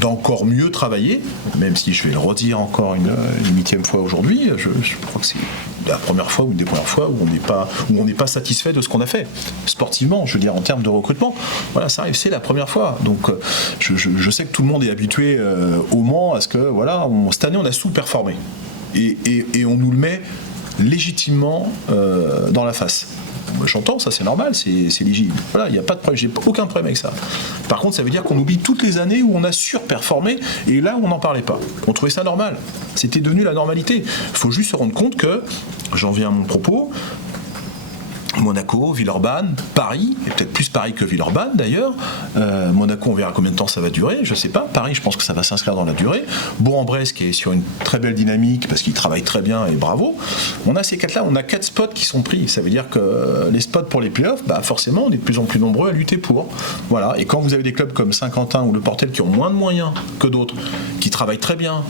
d'encore mieux travailler. Même si je vais le redire encore une 8e fois aujourd'hui, je crois que c'est la première fois ou une des premières fois où on n'est pas satisfait de ce qu'on a fait sportivement. Je veux dire en termes de recrutement. Voilà, ça arrive, c'est la première fois. Donc je sais que tout le monde est habitué au Mans à ce que voilà, cette année on a sous-performé et on nous le met légitimement dans la face. Moi, j'entends, ça c'est normal, c'est légitime. Voilà, il n'y a pas de problème, j'ai aucun problème avec ça. Par contre, ça veut dire qu'on oublie toutes les années où on a surperformé et là on n'en parlait pas. On trouvait ça normal. C'était devenu la normalité. Il faut juste se rendre compte que, j'en viens à mon propos, Monaco, Villeurbanne, Paris, et peut-être plus Paris que Villeurbanne d'ailleurs. Monaco, on verra combien de temps ça va durer, je sais pas. Paris, je pense que ça va s'inscrire dans la durée. Bourg-en-Bresse, qui est sur une très belle dynamique parce qu'ils travaillent très bien et bravo. On a ces 4-là, on a 4 spots qui sont pris. Ça veut dire que les spots pour les playoffs, forcément, on est de plus en plus nombreux à lutter pour. Voilà. Et quand vous avez des clubs comme Saint-Quentin ou Le Portel qui ont moins de moyens que d'autres, qui travaillent très bien,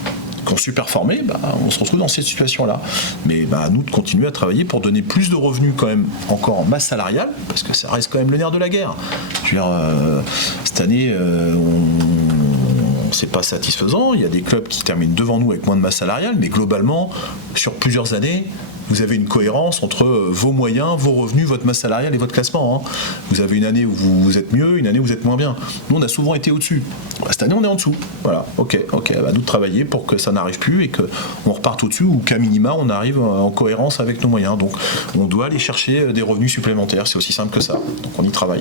qui ont super formé, on se retrouve dans cette situation-là. Mais à nous de continuer à travailler pour donner plus de revenus quand même encore en masse salariale, parce que ça reste quand même le nerf de la guerre. Je veux dire, cette année, c'est pas satisfaisant. Il y a des clubs qui terminent devant nous avec moins de masse salariale, mais globalement, sur plusieurs années, vous avez une cohérence entre vos moyens, vos revenus, votre masse salariale et votre classement. Vous avez une année où vous êtes mieux, une année où vous êtes moins bien. Nous, on a souvent été au-dessus. Cette année, on est en dessous. Voilà, ok. À nous de travailler pour que ça n'arrive plus et qu'on reparte au-dessus ou qu'à minima, on arrive en cohérence avec nos moyens. Donc, on doit aller chercher des revenus supplémentaires. C'est aussi simple que ça. Donc, on y travaille.